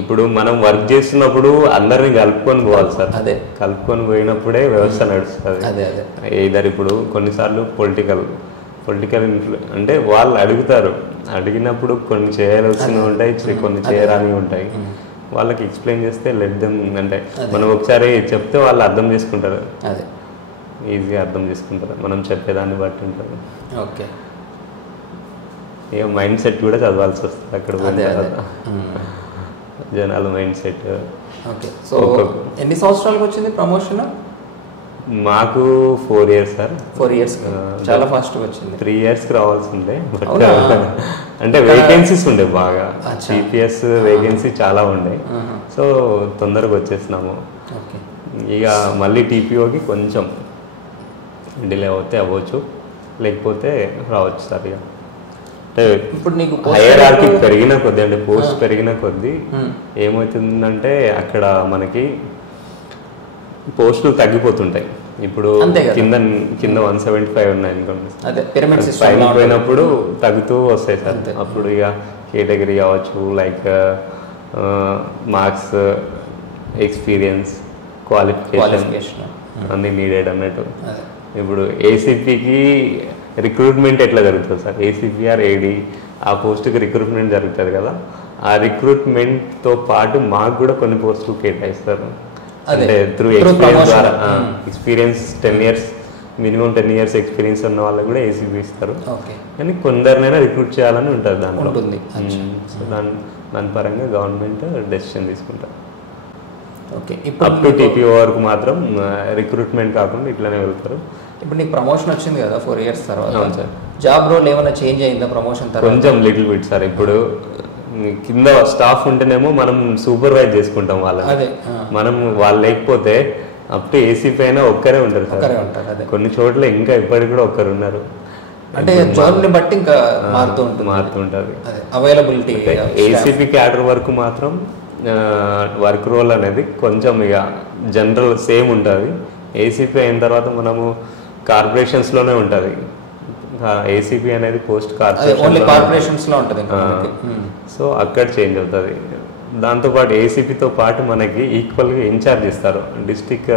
ఇప్పుడు మనం వర్క్ చేస్తున్నప్పుడు అందరిని కలుపుకొని పోవాలి సార్. అదే కలుపుకొని పోయినప్పుడే వ్యవస్థ నడుస్తుంది. ఏదర్ ఇప్పుడు కొన్నిసార్లు పొలిటికల్ అంటే వాళ్ళు అడిగినప్పుడు కొన్ని చేయాల్సినవి ఉంటాయి, కొన్ని చేయరానివి ఉంటాయి. వాళ్ళకి ఎక్స్ప్లెయిన్ చేస్తే లెట్ దెమ్, అంటే మనం ఒకసారి చెప్తే వాళ్ళు అర్థం చేసుకుంటారు, ఈజీగా అర్థం చేసుకుంటారు మనం చెప్పేదాన్ని బట్టి ఉంటుంది. ఓకే, ఇక మైండ్ సెట్ కూడా చదవాల్సి వస్తుంది అక్కడ పోయిన తర్వాత, జనాల మైండ్ సెట్. ఓకే, సో ఎన్ని సంవత్సరాలకు వచ్చింది ప్రమోషన్? మాకు 4 years సార్. 4 years చాలా ఫాస్ట్గా వచ్చింది. 3 yearsకి రావాల్సి ఉండే, బట్ అంటే వేకెన్సీస్ ఉండే బాగా, టీపీఎస్ వేకెన్సీ చాలా ఉండే, సో తొందరగా వచ్చేసినాము. ఇక మళ్ళీ టీపీఓకి కొంచెం డిలే అవుతే అవ్వచ్చు, లేకపోతే రావచ్చు సార్. ఇక అంటే ఇప్పుడు నీకు హైరార్కీ పెరిగిన కొద్దీ, అంటే పోస్ట్ పెరిగిన కొద్దీ ఏమవుతుందంటే అక్కడ మనకి పోస్టులు తగ్గిపోతుంటాయి. ఇప్పుడు కింద 175 ఉన్నాయి అనుకోండి, పైన పోయినప్పుడు తగ్గుతూ వస్తాయి సార్. అప్పుడు ఇక కేటగిరీ కావచ్చు, లైక్ మార్క్స్, ఎక్స్పీరియన్స్, క్వాలిఫికేషన్ అన్నీ నీడెడ్ అన్నట్టు. ఇప్పుడు ఏసీపీకి రిక్రూట్మెంట్ ఎట్లా జరుగుతుంది సార్? ఏసీపీ ఆర్ ఏడీ ఆ పోస్టుకి రిక్రూట్మెంట్ జరుగుతుంది కదా, ఆ రిక్రూట్మెంట్తో పాటు మాకు కూడా కొన్ని పోస్టులు కేటాయిస్తారు. అంటే త్రూ ఎక్స్పీరియన్స్ ద్వారా, experience 10 years minimum 10 years experience ఉన్న వాళ్ళకి కూడా ఏసీబీ ఇస్తారు. కానీ కొందరినైనా రిక్రూట్ చేయాలని ఉంటుంది దాంట్లో. సో దాని పరంగా గవర్నమెంట్ డెసిషన్ తీసుకుంటారు. అప్ టు టీపీఓ వరకు మాత్రం రిక్రూట్మెంట్ కాకుండా ఇట్లానే వెళ్తారు. ఇప్పుడు నీకు ప్రమోషన్ వచ్చింది కదా 4 years తర్వాత, జాబ్ రోల్ ఏమైనా చేంజ్ అయిందా ప్రమోషన్ తర్వాత? కొంచెం లిటిల్ బిట్ సార్. ఇప్పుడు కింద స్టాఫ్ ఉంటేనేమో మనం సూపర్వైజ్ చేసుకుంటాం వాళ్ళని, మనం వాళ్ళు లేకపోతే అప్ టు ఏసీపీ అయినా ఒక్కరే ఉంటారు సార్. కొన్ని చోట్ల ఇంకా ఇప్పటికి కూడా ఒక్కరు ఉన్నారు. అంటే జాబ్ని బట్టి ఇంకా మారుతుంటుంది అవైలబిలిటీ. ఏసీపీ క్యాడర్ వరకు మాత్రం వర్క్ రోల్ అనేది కొంచెం ఇక జనరల్ సేమ్ ఉంటుంది. ఏసీపీ అయిన తర్వాత మనము కార్పొరేషన్స్లోనే ఉంటుంది. ఏసీపీ అనేది పోస్ట్ కార్పొరేషన్స్లో ఉంటుంది, సో అక్కడ చేంజ్ అవుతుంది. దాంతోపాటు ఏసీపీతో పాటు మనకి ఈక్వల్గా ఇన్ఛార్జ్ ఇస్తారు, డిస్ట్రిక్ట్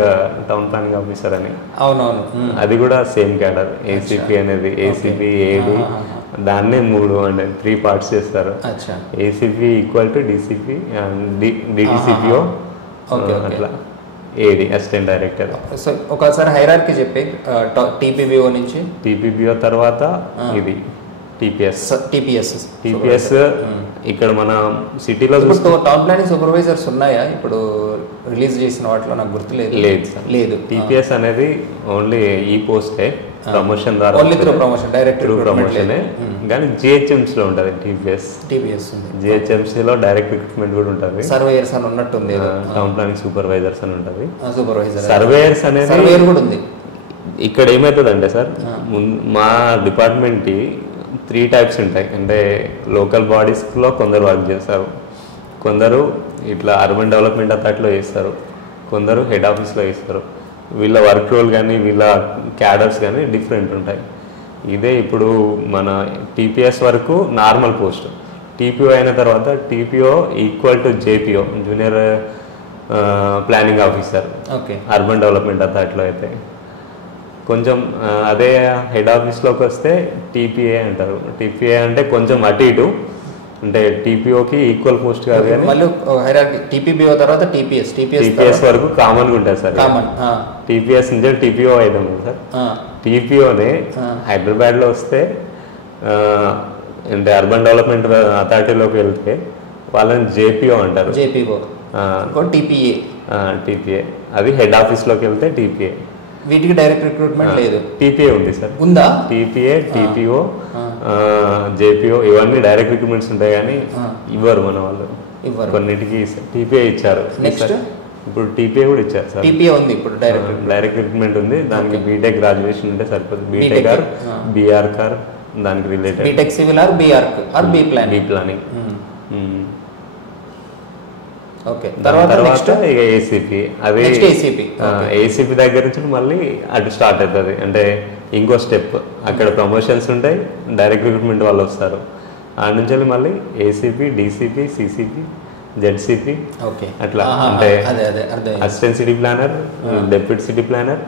టౌన్ ప్లానింగ్ ఆఫీసర్ అని. అవునవును, అది కూడా సేమ్ క్యాడర్. ఏసీపీ అనేది ఏసీపీ, ఏడీ, దాన్నే 3 parts చేస్తారు. ఏసీపీ ఈక్వల్ టు డీసీపీ, డిడిసిపిఓ, అట్లా ఏడి అసిస్టెంట్ డైరెక్టర్. సో ఒకసారి హైరార్కీ చెప్పి టీపీబీఓ నుంచి, టీపీబీఓ తర్వాత ఇది టీపీఎస్. ఇక్కడ మన సిటీలో టౌన్ ప్లానింగ్ సూపర్వైజర్స్ ఉన్నాయా ఇప్పుడు రిలీజ్ చేసిన వాటిలో? నాకు గుర్తులేదు. లేదు. టీపీఎస్ అనేది ఓన్లీ ఈ పోస్టే, ప్రమోషన్ ద్వారా, only through promotion, direct promotion. కానీ జిహెచ్ఎంసీ లో ఉంటుంది టీపీఎస్. జిహెచ్ఎంసీ లో డైరెక్ట్ రిక్రూట్మెంట్ కూడా ఉంటుంది. సర్వేయర్స్ అని ఉన్నట్టుంది, టౌన్ ప్లానింగ్ సూపర్వైజర్స్ అని ఉంటుంది. సర్వేయర్స్ అనేది కూడా ఉంది. ఇక్కడ ఏమవుతుంది అంటే సార్, మా డిపార్ట్మెంట్ 3 types ఉంటాయి. అంటే లోకల్ బాడీస్లో కొందరు వర్క్ చేస్తారు, కొందరు ఇట్లా అర్బన్ డెవలప్మెంట్ అథారిటీలో చేస్తారు, కొందరు హెడ్ ఆఫీస్లో చేస్తారు. వీళ్ళ వర్క్ రోల్ కానీ వీళ్ళ క్యాడర్స్ కానీ డిఫరెంట్ ఉంటాయి. ఇదే ఇప్పుడు మన టీపీఎస్ వరకు నార్మల్ పోస్ట్. టీపీఓ అయిన తర్వాత TPO equal to JPO, junior planning officer, urban development అథారిటీలో అయితే. కొంచెం అదే హెడ్ ఆఫీస్లోకి వస్తే టీపీఏ అంటారు. టీపీఏ అంటే కొంచెం అటు ఇటు, అంటే టీపీఓకి ఈక్వల్ పోస్ట్ కాదు కానీ మళ్ళీ టీపీబీఓ తర్వాత టీపీఎస్ వరకు కామన్గా ఉంటుంది సార్. టీపీఎస్ నుంచి టీపీఓ అయితే సార్. టీపీఓనే హైదరాబాద్లో వస్తే అంటే అర్బన్ డెవలప్మెంట్ అథారిటీలోకి వెళ్తే వాళ్ళని జేపీఓ అంటారు. JPO TPA. టీపీఏ అది హెడ్ ఆఫీస్లోకి వెళ్తే టీపీఏ. వీటికి డైరెక్ట్ రిక్రూట్మెంట్ లేదు. టీపీఏ ఉంది సార్. ఉందా? టీపీఏ, టీపీఓ, జేపీఓ ఇవన్నీ డైరెక్ట్ రిక్రూట్మెంట్స్ ఉంటాయి కానీ ఇవ్వరు మన వాళ్ళు. కొన్నిటికి టీపీఏ ఇచ్చారు. నెక్స్ట్ ఇప్పుడు టీపీఏ కూడా ఇచ్చారు సార్. టీపీఏ ఉంది ఇప్పుడు డైరెక్ట్ రిక్రూట్మెంట్ ఉంది. దానికి బీటెక్ గ్రాడ్యుయేషన్ ఉంటే సరిపోతుంది. బీటెక్ ఆర్ బీఆర్ కార్ దానికి related. B Tech civil or BR or B planning. Okay. తర్వాత ఇక ఏసీపీ. అది ఏసీపీ దగ్గర నుంచి మళ్ళీ అటు స్టార్ట్ అవుతుంది. అంటే ఇంకో స్టెప్ అక్కడ ప్రమోషన్స్ ఉంటాయి, డైరెక్ట్ రిక్రూట్మెంట్ వాళ్ళు వస్తారు. ఆ నుంచి మళ్ళీ ఏసీపీ, డీసీపీ, సిసిపి, జెడ్సీపీ అట్లా. అంటే assistant city planar, deputy city planar,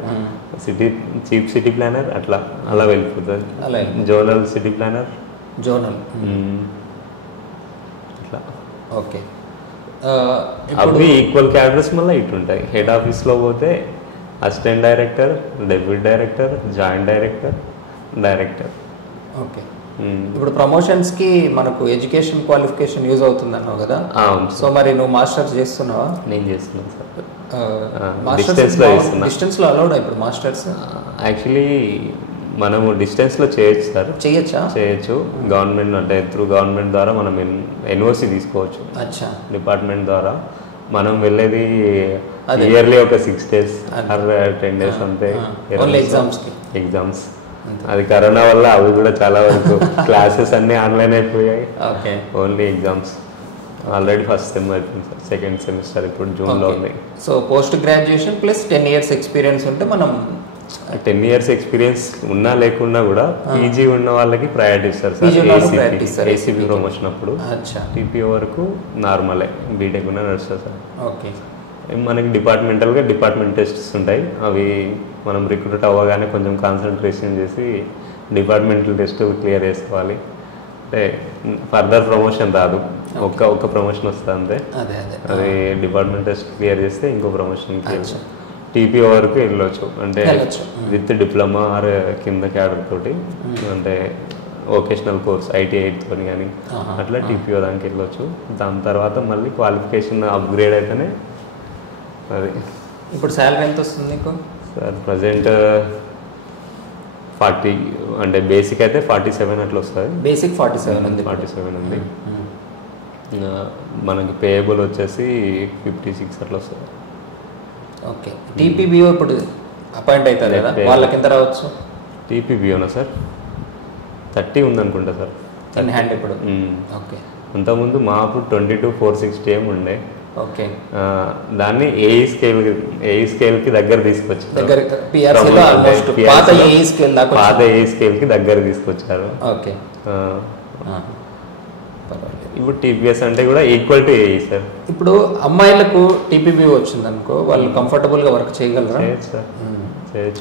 chief city planar అలా వెళ్ళిపోతుంది. జోనల్ సిటీ ప్లానర్, జోనల్ అట్లా. ఓకే. అవి ఈక్వల్ క్యాడర్స్ మళ్ళీ ఇటు ఉంటాయి. హెడ్ ఆఫీస్లో పోతే assistant director, deputy director, joint director, director. Okay. ఇప్పుడు ప్రమోషన్స్ కి మనకు ఎడ్యుకేషన్ క్వాలిఫికేషన్ యూజ్ అవుతుంది అన్నావు కదా. సో మరి నువ్వు మాస్టర్స్ చేస్తున్నావా? నేను చేస్తున్నాను సార్. డిస్టెన్స్ లో అలౌడ్ ఇప్పుడు మాస్టర్స్? యాక్చువల్లీ మనము డిస్టెన్స్ లో చేయొచ్చు సార్. చేయొచ్చు. గవర్నమెంట్ అంటే త్రూ గవర్నమెంట్ ద్వారా మనం ఎన్ఓసి తీసుకోవచ్చు. డిపార్ట్మెంట్ ద్వారా మనం వెళ్ళేది ఇయర్లీ ఒక 6 days ఆర్ 10 days అంతే. ఎగ్జామ్స్. అది కరోనా వల్ల అవి కూడా చాలా వరకు క్లాసెస్ అన్ని ఆన్లైన్ అయిపోయాయి. Only exams. Already first sem అయిపోయింది సార్. సెకండ్ సెమిస్టర్ ఇప్పుడు జూన్లో ఉంది. So post graduation plus 10 years experience ఉంటే మనం 10 years ఎక్స్పీరియన్స్ ఉన్నా లేకున్నా కూడా పీజీ ఉన్న వాళ్ళకి ప్రయారిటీ ఇస్తారు సార్. ఏసీపీ ప్రమోషన్ అప్పుడు. టీపీఓ వరకు నార్మలే, బీటెక్ ఉన్న నడుస్తుంది సార్. ఓకే. మనకి డిపార్ట్మెంటల్గా డిపార్ట్మెంట్ టెస్ట్స్ ఉంటాయి. అవి మనం రిక్రూట్ అవ్వగానే కొంచెం కాన్సన్ట్రేషన్ చేసి డిపార్ట్మెంటల్ టెస్ట్ క్లియర్ చేసుకోవాలి. అంటే ఫర్దర్ ప్రమోషన్ రాదు, ఒక్క ప్రమోషన్ వస్తుంది అంతే. అది డిపార్ట్మెంట్ టెస్ట్ క్లియర్ చేస్తే ఇంకో ప్రమోషన్ టీపీఓ వరకు వెళ్ళొచ్చు. అంటే విత్ డిప్లొమా ఆర్ కింద క్యాడర్ తోటి, అంటే వొకేషనల్ కోర్స్ ఐటీఐ తోని కానీ అట్లా టీపీఓ దానికి వెళ్ళొచ్చు. దాని తర్వాత మళ్ళీ క్వాలిఫికేషన్ అప్గ్రేడ్ అయితేనే అది. ఇప్పుడు శాలరీ ఎంత వస్తుంది నీకు సార్? ప్రజెంట్ 40, అంటే బేసిక్ అయితే 47 అట్లా వస్తుంది. బేసిక్ 47 ఉంది. మనకి పేయబుల్ వచ్చేసి 56 అట్లా వస్తుంది. ఓకే. టీపీబీఓ ఇప్పుడు అపాయింట్ అవుతుంది కదా, వాళ్ళకి ఎంత రావచ్చు? టీపీబీఓనా సార్ 30 ఉందనుకుంటా సార్ ఇన్ హ్యాండ్ ఇప్పుడు. ఓకే. అంతకుముందు మా అప్పుడు 22,460 ఏమి ఉండే. ఓకే. దాన్ని ఏఈ స్కేల్కి దగ్గర తీసుకొచ్చారు. పాత ఏఈ స్కేల్కి దగ్గర తీసుకొచ్చారు. ఓకే. ఇప్పుడు టీపీఎస్ అంటే కూడా ఈక్వల్ టు ఏఈ సార్. ఇప్పుడు అమ్మాయిలకు టీపీబీ వచ్చింది అనుకో, వాళ్ళు కంఫర్టబుల్ గా వర్క్ చేయగలరా?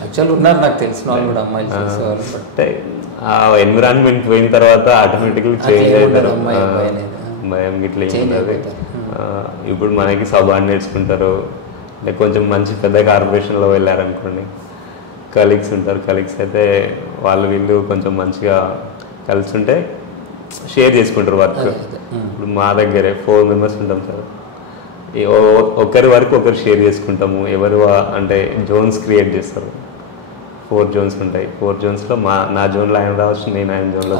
యాక్చువల్ ఉన్నారు నాకు తెలిసిన వాళ్ళు కూడా అమ్మాయిలు చేసేవాళ్ళు. అంటే ఆ ఎన్విరాన్మెంట్ పోయిన తర్వాత ఆటోమేటిక్లీ చేంజ్ అవుతారు. భయం గిట్లా ఏముంది. ఇప్పుడు మనకి సబార్డినేట్స్ ఉంటారు, అంటే కొంచెం మంచి పెద్ద కార్పొరేషన్లో వెళ్ళారనుకోండి, కలీగ్స్ ఉంటారు. కలీగ్స్ అయితే వీళ్ళు కొంచెం మంచిగా కలిసి ఉంటే షేర్ చేసుకుంటారు వర్క్. ఇప్పుడు మా దగ్గరే 4 members ఉంటాం సార్. ఒకరి వరకు ఒకరు షేర్ చేసుకుంటాము. ఎవరు అంటే జోన్స్ క్రియేట్ చేస్తారు. 4 zones ఉంటాయి. 4 zonesలో నా జోన్లో ఆయన రావచ్చు, నేను ఆయన జోన్లో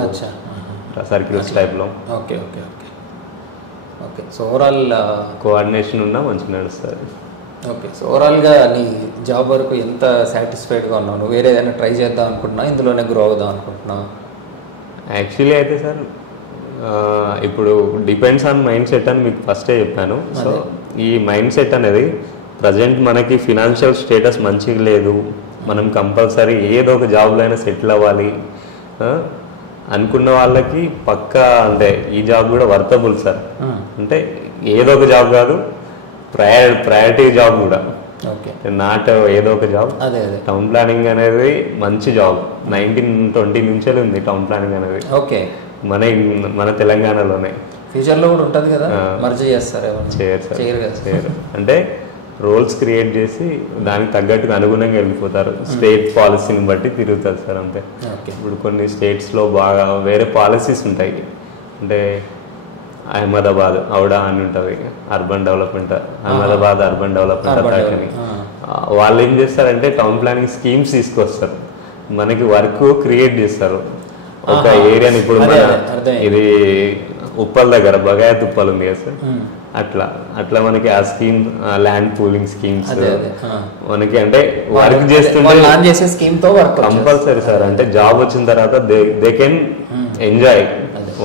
సర్క్యూట్స్ టైప్లో. Okay okay okay okay. So overall coordination ఉన్నా మంచిగా నడుస్తుంది. ఓకే. సో ఓవరాల్గా నీ జాబ్ వరకు ఎంత సాటిస్ఫైడ్గా ఉన్నావు? నువ్వు వేరే ఏదైనా ట్రై చేద్దాం అనుకుంటున్నావు, ఇందులోనే గ్రో అవుదాం అనుకుంటున్నావు? యాక్చువల్లీ అయితే సార్ ఇప్పుడు డిపెండ్స్ ఆన్ మైండ్ సెట్ అని మీకు ఫస్టే చెప్పాను. సో ఈ మైండ్ సెట్ అనేది ప్రజెంట్ మనకి ఫినాన్షియల్ స్టేటస్ మంచిగా లేదు, మనం కంపల్సరీ ఏదో ఒక జాబ్లో అయినా సెటిల్ అవ్వాలి అనుకున్న వాళ్ళకి పక్కా అంటే ఈ జాబ్ కూడా వర్తబుల్ సార్. అంటే ఏదో ఒక జాబ్ కాదు, ప్రయారిటీ జాబ్ కూడా. నాట్ ఏదో ఒక జాబ్. టౌన్ ప్లానింగ్ అనేది మంచి జాబ్. 1920 నుంచే ఉంది టౌన్ ప్లానింగ్ అనేది. ఓకే. మన తెలంగాణలోనే. ఫ్యూచర్లో కూడా ఉంటుంది కదా, మర్జ్ చేస్తారు? చేయరు. అంటే రోల్స్ క్రియేట్ చేసి దానికి తగ్గట్టుగా అనుగుణంగా వెళ్ళిపోతారు. స్టేట్ పాలసీని బట్టి తిరుగుతుంది సార్ అంతే. ఇప్పుడు కొన్ని స్టేట్స్లో బాగా వేరే పాలసీస్ ఉంటాయి. అంటే అహ్మదాబాద్ ఔడా అని ఉంటుంది, urban development, Ahmedabad urban development authority అని. వాళ్ళు ఏం చేస్తారంటే టౌన్ ప్లానింగ్ స్కీమ్స్ తీసుకొస్తారు, మనకి వర్క్ క్రియేట్ చేస్తారు. ఒక ఏరియాని ఇప్పుడు మన ఇది ఉప్పల్ దగ్గర బగాయత్ ఉప్పల్ ఉంది కదా సార్, అట్లా మనకి ఆ స్కీమ్ ల్యాండ్ పూలింగ్ స్కీమ్స్ మనకి అంటే వర్క్ చేస్తుంటే కంపల్సరీ సార్. అంటే జాబ్ వచ్చిన తర్వాత they can enjoy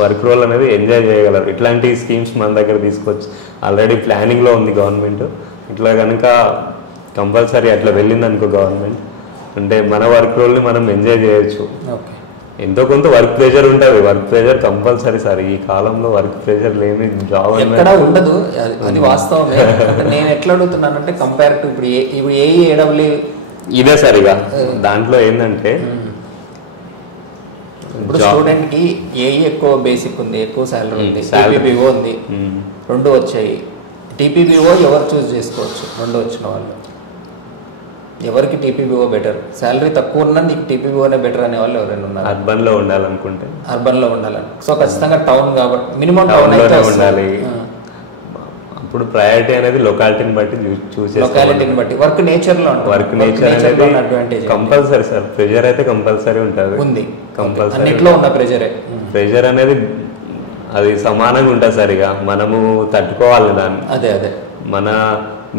work role అనేది ఎంజాయ్ చేయగలరు. ఇట్లాంటి స్కీమ్స్ మన దగ్గర తీసుకొచ్చి ఆల్రెడీ ప్లానింగ్ లో ఉంది గవర్నమెంట్. ఇట్లా కనుక కంపల్సరీ అట్లా వెళ్ళింది అనుకో గవర్నమెంట్, అంటే మన వర్క్ రోల్ ని మనం ఎంజాయ్ చేయొచ్చు. ఎంతో కొంత వర్క్ ప్రెషర్ ఉంటుంది, వర్క్ ప్రెషర్ కంపల్సరీ సార్. ఈ కాలంలో వర్క్ ప్రెషర్ లేని జాబ్ ఎక్కడ ఉండదు, అది వాస్తవమే. నేను ఎట్లా అడుగుతున్నానంటే కంపేర్ టు ఇప్పుడు ఏడబ్ల్యూ ఇదే సార్. ఇక దాంట్లో ఏంటంటే ఇప్పుడు స్టూడెంట్ కి ఏఈ ఎక్కువ బేసిక్ ఉంది, ఎక్కువ శాలరీ ఉంది, టీపీబీఓ ఉంది, రెండు వచ్చాయి. టీపీబీఓ ఎవరు చూస్ చేసుకోవచ్చు, రెండు వచ్చిన వాళ్ళు ఎవరికి టీపీబీఓ బెటర్? శాలరీ తక్కువ ఉన్నా నీకు టీపీబీఓనే బెటర్ అనే వాళ్ళు ఎవరైనా ఉన్నారు? అర్బన్ లో ఉండాలనుకుంటే అర్బన్ లో ఉండాలని, సో ఖచ్చితంగా టౌన్ కాబట్టి మినిమం టౌన్ అయితే ఉండాలి. అప్పుడు ప్రయారిటీ అనేది లొకాలిటీని బట్టి చూసే, లొకాలిటీని బట్టి వర్క్ నేచర్ లో వర్క్ నేచర్ అనేది అడ్వాంటేజ్ కంపల్సరీ సార్. ప్రెషర్ అయితే కంపల్సరీ ఉంటుంది, ఉంది కంపల్సరీ అన్నిట్లో ఉన్న ప్రెషర్ అనేది అది సమానంగా ఉంటుంది సార్. ఇక మనము తట్టుకోవాలి దాన్ని. అదే మన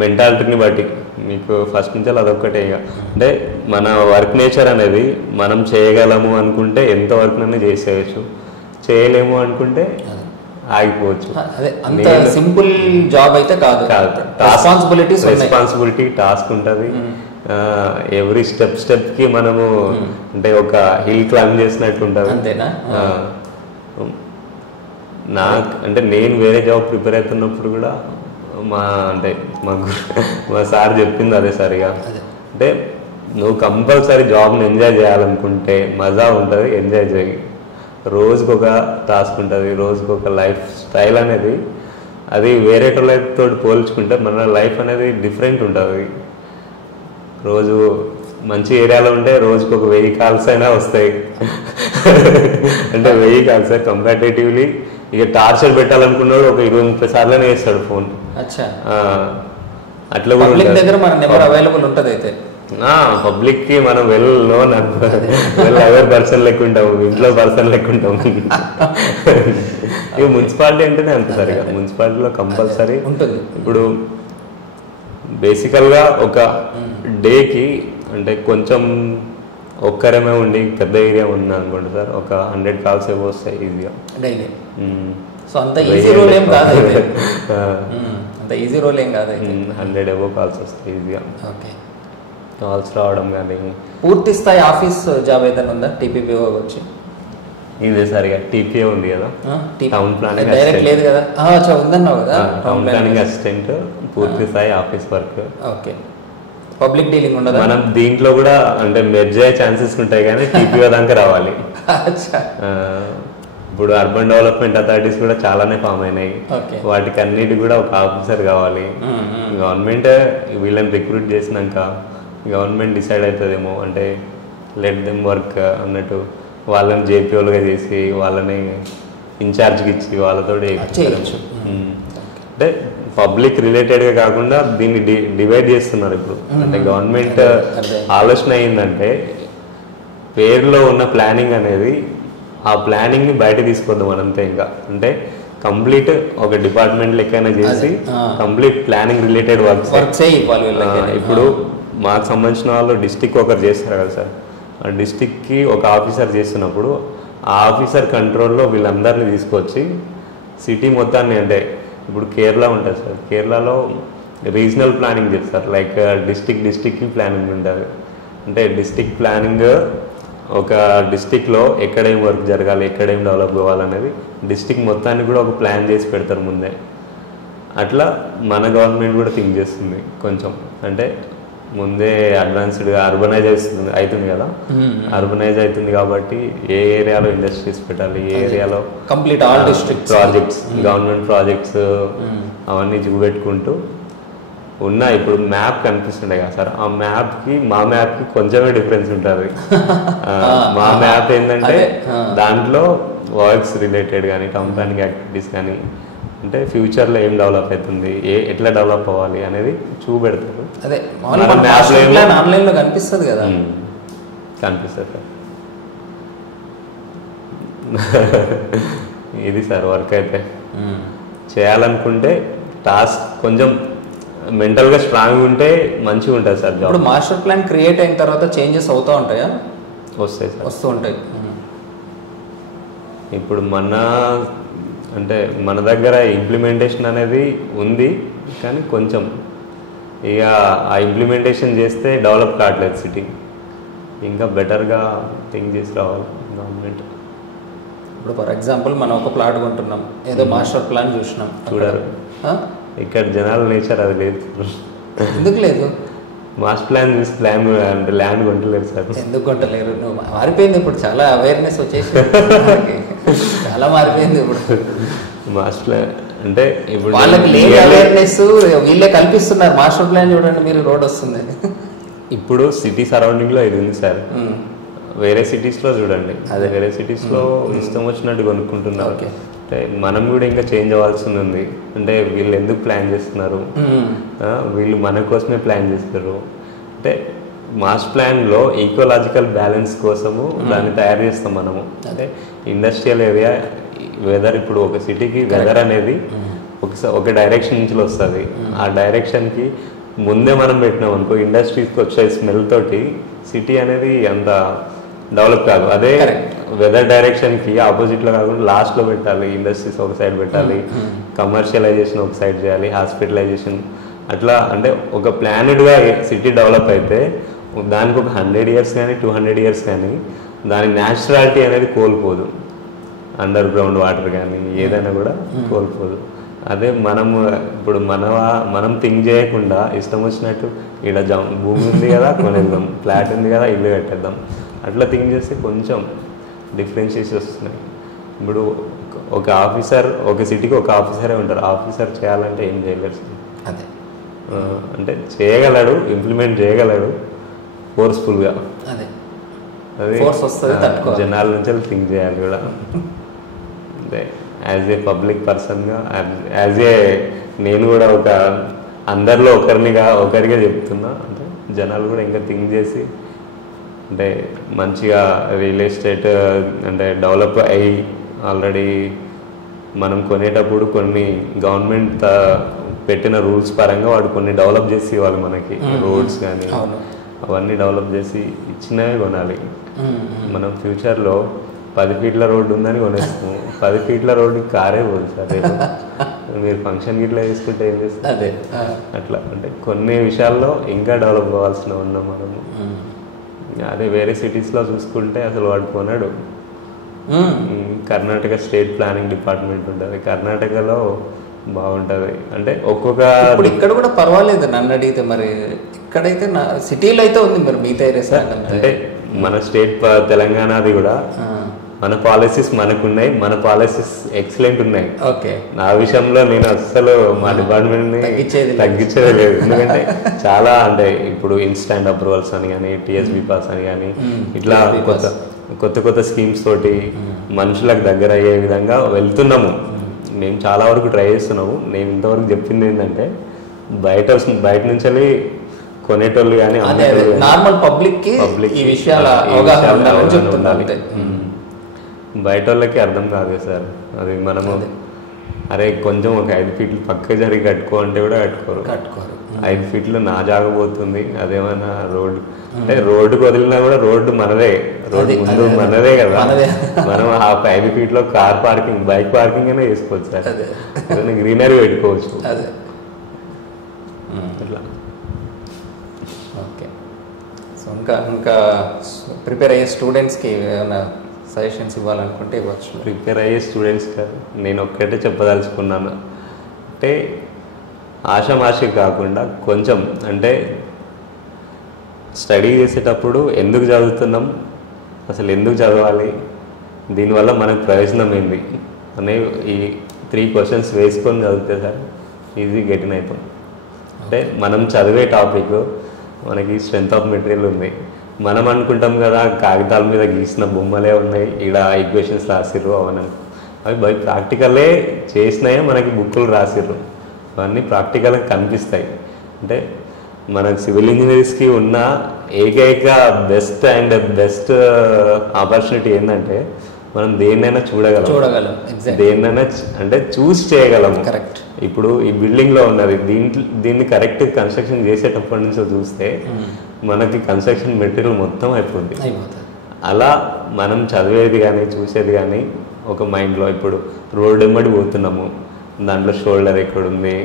మెంటాలిటీని బట్టి మీకు ఫస్ట్ నుంచి అదొక్కటే. ఇక అంటే మన వర్క్ నేచర్ అనేది మనం చేయగలము అనుకుంటే ఎంత వర్క్ నన్ను చేసేయచ్చు, చేయలేము అనుకుంటే ఆగిపోవచ్చు. అంత సింపుల్ జాబ్ అయితే కాదు. రెస్పాన్సిబిలిటీ టాస్క్ ఉంటుంది. ఎవ్రీ స్టెప్ కి మనము అంటే ఒక హిల్ క్లైంబ్ చేసినట్టు ఉంటుంది. అంతేనా? అంటే నేను వేరే జాబ్ ప్రిపేర్ అవుతున్నప్పుడు కూడా మా సార్ చెప్పింది అదే సరిగా. అంటే నువ్వు కంపల్సరీ జాబ్ని ఎంజాయ్ చేయాలనుకుంటే మజా ఉంటుంది, ఎంజాయ్ చేయి. రోజుకొక టాస్క్ ఉంటుంది, రోజుకొక లైఫ్ స్టైల్ అనేది అది వేరే లైఫ్తో పోల్చుకుంటే మన లైఫ్ అనేది డిఫరెంట్ ఉంటుంది. రోజు మంచి ఏరియాలో ఉంటే రోజుకొక 1000 కాల్స్ అయినా వస్తాయి. అంటే 1000 కాల్స్ కంపారిటివ్లీ. ఇక టార్చర్ పెట్టాలనుకున్నాడు ఒక 20-30 సార్లనే వేస్తాడు ఫోన్. అట్లా కూడా అవైలబుల్ ఉంటుంది. అయితే పబ్లిక్ కి మనం వెల్ ఎవరి పర్సన్ లెక్క ఉంటాము, ఇంట్లో పర్సన్ లెక్క ఉంటాము. ఇక మున్సిపాలిటీ అంటేనే అంత సరిగా, మున్సిపాలిటీలో కంపల్సరీ ఉంటుంది. ఇప్పుడు బేసికల్ గా ఒక డేకి అంటే కొంచెం ఒక్కరేమే ఉండి పెద్ద ఏరియా ఉంది అనుకోండి సార్, ఒక 100 కాల్స్ ఏవో వస్తాయి ఈజీగా డైలీ. సో అంత ఈజీ రోల్ ఏం కాదు, అంత ఈజీ రోల్ ఏం కాదు. 100 ఏవో కాల్స్ వస్తాయి ఈజీగా. ఓకే, కాల్స్ రావడం కానీ. పూర్తి స్థాయి ఆఫీస్ జాబ్ ఏదైనా ఉందా టీపీపీఓ వచ్చి? ఇదే సరిగా టీపీఏ ఉంది కదా, టౌన్ ప్లానింగ్ డైరెక్ట్ లేదు కదా, ఉందన్నావు కదా. టౌన్ ప్లానింగ్ అసిస్టెంట్ పూర్తి స్థాయి office work. Okay, public dealing ఉండదు. మనం దీంట్లో కూడా అంటే మెర్జ్ అయ్యే ఛాన్సెస్ ఉంటాయి కానీ టీపీఓ దాకా రావాలి. ఇప్పుడు అర్బన్ డెవలప్మెంట్ అథారిటీస్ కూడా చాలానే ఫామ్ అయినాయి. వాటికి అన్నిటి కూడా ఒక ఆఫీసర్ కావాలి. గవర్నమెంట్ వీళ్ళని రిక్రూట్ చేసినాక గవర్నమెంట్ డిసైడ్ అవుతుందేమో, అంటే లెట్ దెమ్ వర్క్ అన్నట్టు వాళ్ళని జేపీఓలుగా చేసి వాళ్ళని ఇన్ఛార్జ్కి ఇచ్చి వాళ్ళతో చేయొచ్చు. అంటే పబ్లిక్ రిలేటెడ్గా కాకుండా దీన్ని డివైడ్ చేస్తున్నారు ఇప్పుడు. అంటే గవర్నమెంట్ ఆలోచన అయిందంటే పేరులో ఉన్న ప్లానింగ్ అనేది ఆ ప్లానింగ్ని బయట తీసుకొద్దాం అనంతే. ఇంకా అంటే కంప్లీట్ ఒక డిపార్ట్మెంట్ లెక్కైనా చేసి కంప్లీట్ ప్లానింగ్ రిలేటెడ్ వర్క్స్ ఇప్పుడు మాకు సంబంధించిన వాళ్ళు డిస్టిక్ ఒకరు చేస్తారు కదా సార్, ఆ డిస్టిక్కి ఒక ఆఫీసర్ చేస్తున్నప్పుడు ఆ ఆఫీసర్ కంట్రోల్లో వీళ్ళందరినీ తీసుకొచ్చి సిటీ మొత్తాన్ని, అంటే ఇప్పుడు కేరళ ఉంటుంది సార్, కేరళలో రీజనల్ ప్లానింగ్ చేస్తారు. లైక్ డిస్టిక్కి ప్లానింగ్ ఉంటుంది. అంటే డిస్టిక్ ప్లానింగ్ ఒక డిస్టిక్లో ఎక్కడేం వర్క్ జరగాలి, ఎక్కడేం డెవలప్ కావాలనేది డిస్టిక్ మొత్తాన్ని కూడా ఒక ప్లాన్ చేసి పెడతారు ముందే. అట్లా మన గవర్నమెంట్ కూడా థింక్ చేస్తుంది కొంచెం. అంటే ముందే అడ్వాన్స్డ్గా అర్బనైజ్ అవుతుంది కదా, అర్బనైజ్ అవుతుంది కాబట్టి ఏ ఏరియాలో ఇండస్ట్రీస్ పెట్టాలి, ఏ ఏరియాలో complete all district projects, government projects అవన్నీ చూపెట్టుకుంటూ ఉన్నా. ఇప్పుడు మ్యాప్ కనిపిస్తుండే కదా సార్, ఆ మ్యాప్కి మా మ్యాప్కి కొంచెమే డిఫరెన్స్ ఉంటుంది. మా మ్యాప్ ఏంటంటే దాంట్లో వర్క్స్ రిలేటెడ్ కానీ టౌన్ ప్లానింగ్ యాక్టివిటీస్ కానీ అంటే ఫ్యూచర్లో ఏం డెవలప్ అవుతుంది, ఎట్లా డెవలప్ అవ్వాలి అనేది చూపెడతారు. అదే ఆన్లైన్లో కనిపిస్తుంది కదా, కనిపిస్తుంది సార్. ఇది సార్ వర్క్ అయితే చేయాలనుకుంటే టాస్క్ కొంచెం మెంటల్గా స్ట్రాంగ్ ఉంటే మంచిగా ఉంటుంది సార్ జాబ్. ఇప్పుడు మాస్టర్ ప్లాన్ క్రియేట్ అయిన తర్వాత చేంజెస్ అవుతూ ఉంటాయా? వస్తాయి సార్, వస్తూ ఉంటాయి. ఇప్పుడు అంటే మన దగ్గర ఇంప్లిమెంటేషన్ అనేది ఉంది, కానీ కొంచెం ఇక ఆ ఇంప్లిమెంటేషన్ చేస్తే డెవలప్ కావట్లేదు సిటీ. ఇంకా బెటర్గా థింక్ చేసి రావాలి గవర్నమెంట్. ఇప్పుడు ఫర్ ఎగ్జాంపుల్ మనం ఒక ప్లాట్ కొంటున్నాం, ఏదో మాస్టర్ ప్లాన్ చూసినాం, చూడరు ఇక్కడ జనాల నేచర్ అది లేదు. ఎందుకు లేదు? మాస్టర్ ప్లాన్ చూసి అంటే ల్యాండ్ కొంటలేరు సార్. ఎందుకు కొంటలేరు? నువ్వు మారిపోయింది ఇప్పుడు, చాలా అవేర్నెస్ వచ్చేసి చాలా మారిపోయింది ఇప్పుడు. మాస్టర్ ప్లాన్ అంటే ఇప్పుడు వాళ్ళకి లేని అవేర్నెస్ వీళ్ళే కల్పిస్తున్నారు. మాస్టర్ ప్లాన్ చూడండి మీరు, రోడ్ వస్తుంది. ఇప్పుడు సిటీ సరౌండింగ్లో ఇది ఉంది సార్, వేరే సిటీస్లో చూడండి, అదే వేరే సిటీస్లో ఇష్టం వచ్చినట్టు కొనుక్కుంటున్నారు. అంటే మనం కూడా ఇంకా చేంజ్ అవ్వాల్సి ఉంది. అంటే వీళ్ళు ఎందుకు ప్లాన్ చేస్తున్నారు, వీళ్ళు మన కోసమే ప్లాన్ చేస్తారు. అంటే మాస్టర్ ప్లాన్లో ఈకోలాజికల్ బ్యాలెన్స్ కోసము దాన్ని తయారు చేస్తాం మనము. అంటే ఇండస్ట్రియల్ ఏరియా వెదర్, ఇప్పుడు ఒక సిటీకి వెదర్ అనేది ఒక డైరెక్షన్ నుంచి వస్తుంది. ఆ డైరెక్షన్కి ముందే మనం పెట్టినాం అనుకో, ఇండస్ట్రీస్కి వచ్చే స్మెల్ తోటి సిటీ అనేది అంత డెవలప్ కాదు. అదే వెదర్ డైరెక్షన్కి ఆపోజిట్లో కాకుండా లాస్ట్లో పెట్టాలి. ఇండస్ట్రీస్ ఒక సైడ్ పెట్టాలి, కమర్షియలైజేషన్ ఒక సైడ్ చేయాలి, హాస్పిటలైజేషన్, అట్లా. అంటే ఒక ప్లానెడ్గా సిటీ డెవలప్ అయితే దానికి ఒక 100 years కానీ 200 years కానీ దాని న్యాచురాలిటీ అనేది కోల్పోదు. అండర్ గ్రౌండ్ వాటర్ కానీ ఏదైనా కూడా కోల్పోదు. అదే ఇప్పుడు మనం థింక్ చేయకుండా ఇష్టం వచ్చినట్టు ఇక్కడ భూమి ఉంది కదా కొనేద్దాం, ఫ్లాట్ ఉంది కదా ఇల్లు కట్టేద్దాం, అట్లా థింక్ చేస్తే కొంచెం డిఫరెన్షియేషన్ వస్తున్నాయి. ఇప్పుడు ఒక ఆఫీసర్, ఒక సిటీకి ఒక ఆఫీసరే ఉంటారు. ఆఫీసర్ చేయాలంటే ఏం చేయలేరు. అదే అంటే చేయగలడు, ఇంప్లిమెంట్ చేయగలడు ఫోర్స్ఫుల్గా. అదే అది జనాల నుంచి థింక్ చేయాలి కూడా. అంటే యాజ్ ఏ పబ్లిక్ పర్సన్గా, యాజ్ ఏ నేను కూడా ఒక అందరిలో ఒకరిగా చెప్తున్నా. అంటే జనాలు కూడా ఇంకా థింక్ చేసి, అంటే మంచిగా రియల్ ఎస్టేట్ అంటే డెవలప్ అయ్యి ఆల్రెడీ మనం కొనేటప్పుడు కొన్ని గవర్నమెంట్ పెట్టిన రూల్స్ పరంగా వాడు కొన్ని డెవలప్ చేసి ఇవ్వాలి మనకి. రోడ్స్ కానీ అవన్నీ డెవలప్ చేసి ఇచ్చినవే కొనాలి. మనం ఫ్యూచర్లో 10 feet రోడ్డు ఉందని కొనేస్తాము, 10 feet రోడ్డుకి కారే పోదు సార్. మీరు ఫంక్షన్ గిట్లా చేసుకుంటే ఏం చేస్తారు? అదే అట్లా. అంటే కొన్ని విషయాల్లో ఇంకా డెవలప్ కావాల్సిన ఉన్నాం మనము. అదే వేరే సిటీస్లో చూసుకుంటే అసలు వాడు కొనడు. కర్ణాటక స్టేట్ ప్లానింగ్ డిపార్ట్మెంట్ ఉంటుంది, కర్ణాటకలో బాగుంటుంది. అంటే ఇప్పుడు ఇక్కడ కూడా పర్వాలేదు నన్ను అడిగితే. మరి ఇక్కడైతే సిటీలో అయితే ఉంది, మరి మిగతా ఏరియా అంటే మన స్టేట్ తెలంగాణది కూడా మన పాలసీస్ మనకున్నాయి, మన పాలసీస్ ఎక్సలెంట్ ఉన్నాయి. ఓకే, నా విషయంలో నేను అస్సలు మా డిపార్ట్మెంట్ని తగ్గించేది లేదు. ఎందుకంటే చాలా అంటే ఇప్పుడు ఇన్స్టాంట్ అప్రూవల్స్ అని కానీ, టీఎస్బీ పాస్ అని కానీ, ఇట్లా కొత్త స్కీమ్స్ తోటి మనుషులకు దగ్గర అయ్యే విధంగా వెళ్తున్నాము. మేము చాలా వరకు ట్రై చేస్తున్నాము. నేను ఇంతవరకు చెప్పింది ఏంటంటే బయట నుంచి కొనేటోళ్ళు కానీ నార్మల్ పబ్లిక్ ఈ విషయాల ఉండాలి. బయట వాళ్ళకి అర్థం కాదు సార్. అది మనము అరే కొంచెం ఒక 5 feet పక్క జరిగి కట్టుకో అంటే కూడా కట్టుకోరు. 5 feet నా జాగబోతుంది, అదేమన్నా రోడ్డు అంటే రోడ్డుకు వదిలినా కూడా రోడ్డు మనదే, రోడ్డు ముందు మనదే కదా. మనం ఆ 5 feet car parking, bike parking అయినా చేసుకోవచ్చు సార్. గ్రీనరీ పెట్టుకోవచ్చు. అట్లా. ఓకే, సో ఇంకా ప్రిపేర్ అయ్యే స్టూడెంట్స్కి ఏమైనా సజెషన్స్ ఇవ్వాలనుకుంటే ఇవ్వచ్చు. ప్రిపేర్ అయ్యే స్టూడెంట్స్ కాదు, నేను ఒక్కటే చెప్పదలుచుకున్నాను. అంటే ఆషామాషి కాకుండా కొంచెం అంటే స్టడీ చేసేటప్పుడు ఎందుకు చదువుతున్నాం, అసలు ఎందుకు చదవాలి, దీనివల్ల మనకు ప్రయోజనం ఏంది అనే ఈ 3 questions వేసుకొని చదివితే సార్ ఈజీ గెటిన్ అవుతాం. అంటే మనం చదివే టాపిక్ మనకి స్ట్రెంత్ ఆఫ్ మెటీరియల్ ఉంది. మనం అనుకుంటాం కదా కాగితాల మీద గీసిన బొమ్మలే ఉన్నాయి, ఇక్కడ ఈక్వేషన్స్ రాసిర్రు అవన్నీ. అవి బై ప్రాక్టికలే చేసినాయే మనకి బుక్కులు రాసిర్రు, అవన్నీ ప్రాక్టికల్గా కనిపిస్తాయి. అంటే మనకు సివిల్ ఇంజనీర్స్కి ఉన్న ఏకైక బెస్ట్ ఆపర్చునిటీ ఏంటంటే మనం దేన్నైనా చూడగలం, దేన్నైనా అంటే చూస్ చేయగలము. కరెక్ట్. ఇప్పుడు ఈ బిల్డింగ్లో ఉన్నది, దీన్ని కరెక్ట్ కన్స్ట్రక్షన్ చేసేటప్పటి నుంచో చూస్తే మనకి కన్స్ట్రక్షన్ మెటీరియల్ మొత్తం అయిపోద్ది. అలా మనం చదివేది కానీ చూసేది కానీ ఒక మైండ్లో, ఇప్పుడు రోడ్ వెంబడి పోతున్నాము, దాంట్లో షోల్డర్ ఎక్కడుంది,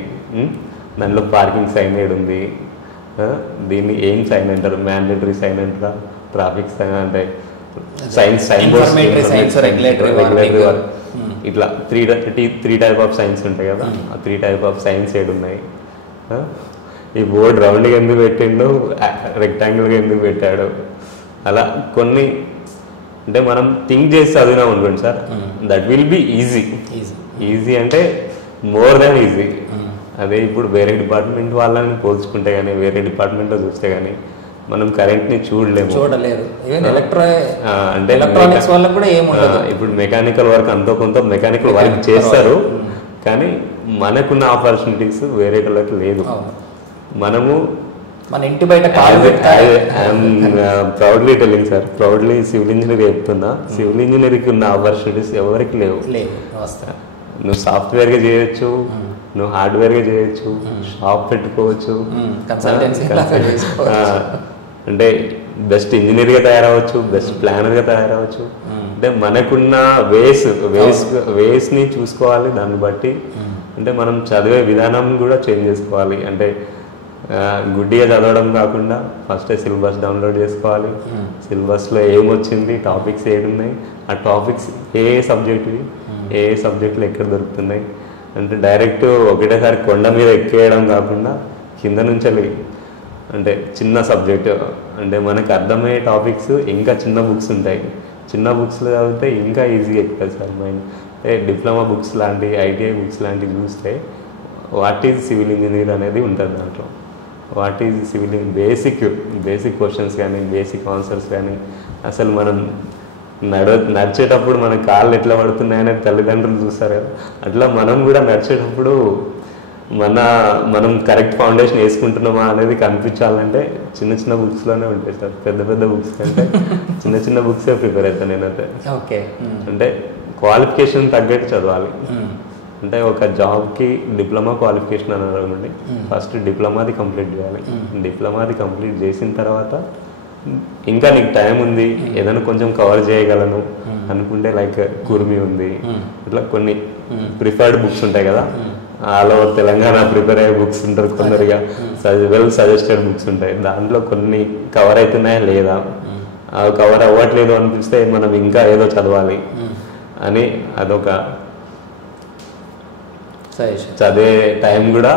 దాంట్లో పార్కింగ్ సైన్ ఏడుంది, దీన్ని ఏం సైన్ అంటారు, మ్యాండేటరీ సైన్ అంటారా, ట్రాఫిక్ సైన్ అంటే సైన్ బోర్డ్స్, రెగ్యులేటరీ వర్క్, ఇట్లా త్రీ టైప్ ఆఫ్ సైన్స్ ఉంటాయి కదా, ఆ 3 టైప్ ఆఫ్ సైన్స్ ఏడున్నాయి, ఈ బోర్డు రౌండ్గా ఎందుకు పెట్టిండు, రెక్టాంగిల్గా ఎందుకు పెట్టాడు, అలా కొన్ని అంటే మనం థింక్ చేసి చదివినాం అనుకోండి sir, that will be easy అంటే మోర్ దాన్ ఈజీ. అదే ఇప్పుడు వేరే డిపార్ట్మెంట్ వాళ్ళని పోల్చుకుంటే కానీ, వేరే డిపార్ట్మెంట్లో చూస్తే కానీ మనం కరెంట్ని చూడలేరు. అంటే ఇప్పుడు మెకానికల్ వర్క్ అంతో కొంత మెకానికల్ వర్క్ చేస్తారు, కానీ మనకున్న ఆపర్చునిటీస్ వేరే వాళ్ళకి లేదు. మనము మన ఇంటి బయట proudly telling sir, proudly civil engineer చెప్తున్నా, సివిల్ ఇంజనీర్కి ఉన్న ఆపర్చునిటీస్ ఎవరికి లేవు. నువ్వు సాఫ్ట్వేర్గా చేయొచ్చు, నువ్వు హార్డ్వేర్గా చేయొచ్చు, షాప్ పెట్టుకోవచ్చు, అంటే బెస్ట్ ఇంజనీర్గా తయారవచ్చు, బెస్ట్ ప్లానర్గా తయారవచ్చు. అంటే మనకున్న వేస్ని చూసుకోవాలి. దాన్ని బట్టి అంటే మనం చదివే విధానం కూడా చేంజ్ చేసుకోవాలి. అంటే గుడ్డిగా చదవడం కాకుండా ఫస్ట్ సిలబస్ డౌన్లోడ్ చేసుకోవాలి. సిలబస్లో ఏమొచ్చింది, టాపిక్స్ ఏడున్నాయి, ఆ టాపిక్స్ ఏ సబ్జెక్టులు ఎక్కడ దొరుకుతున్నాయి, అంటే డైరెక్ట్ ఒకటేసారి కొండ మీద ఎక్కేయడం కాకుండా కింద నుంచి అంటే చిన్న సబ్జెక్టు, అంటే మనకు అర్థమయ్యే టాపిక్స్ ఇంకా చిన్న బుక్స్ ఉంటాయి, చిన్న బుక్స్లో చదివితే ఇంకా ఈజీగా ఎక్కుతుంది సార్ మైండ్. డిప్లొమా బుక్స్ లాంటి, ఐటీఐ బుక్స్ లాంటివి చూస్తే వాట్ ఈజ్ సివిల్ ఇంజనీర్ అనేది ఉంటుంది దాంట్లో. What is civil basic questions కానీ, బేసిక్ ఆన్సర్స్ కానీ, అసలు మనం నడిచేటప్పుడు మన కాళ్ళు ఎట్లా పడుతున్నాయనేది తల్లిదండ్రులు చూస్తారు కదా, అట్లా మనం కూడా నడిచేటప్పుడు మనం కరెక్ట్ ఫౌండేషన్ వేసుకుంటున్నామా అనేది కనిపించాలంటే చిన్న బుక్స్లోనే ఉంటాయి సార్. పెద్ద బుక్స్ కంటే చిన్న బుక్సే ప్రిపేర్ అవుతాను నేనైతే. అంటే క్వాలిఫికేషన్ తగ్గట్టు చదవాలి. అంటే ఒక జాబ్కి డిప్లొమా క్వాలిఫికేషన్ అని అనుకోండి, ఫస్ట్ డిప్లొమాది కంప్లీట్ చేయాలి. డిప్లొమాది కంప్లీట్ చేసిన తర్వాత ఇంకా నీకు టైం ఉంది, ఏదైనా కొంచెం కవర్ చేయగలను అనుకుంటే లైక్ కుర్మి ఉంది, ఇట్లా కొన్ని ప్రిఫర్డ్ బుక్స్ ఉంటాయి కదా, ఆల్ ఓవర్ తెలంగాణ ప్రిపేర్ అయ్యే బుక్స్ ఉంటారు, కొందరిగా వెల్ సజెస్టెడ్ బుక్స్ ఉంటాయి. దాంట్లో కొన్ని కవర్ అవుతున్నాయా లేదా, అవి కవర్ అవ్వట్లేదు అనిపిస్తే మనం ఇంకా ఏదో చదవాలి అని అదొక చదివే టైం కూడా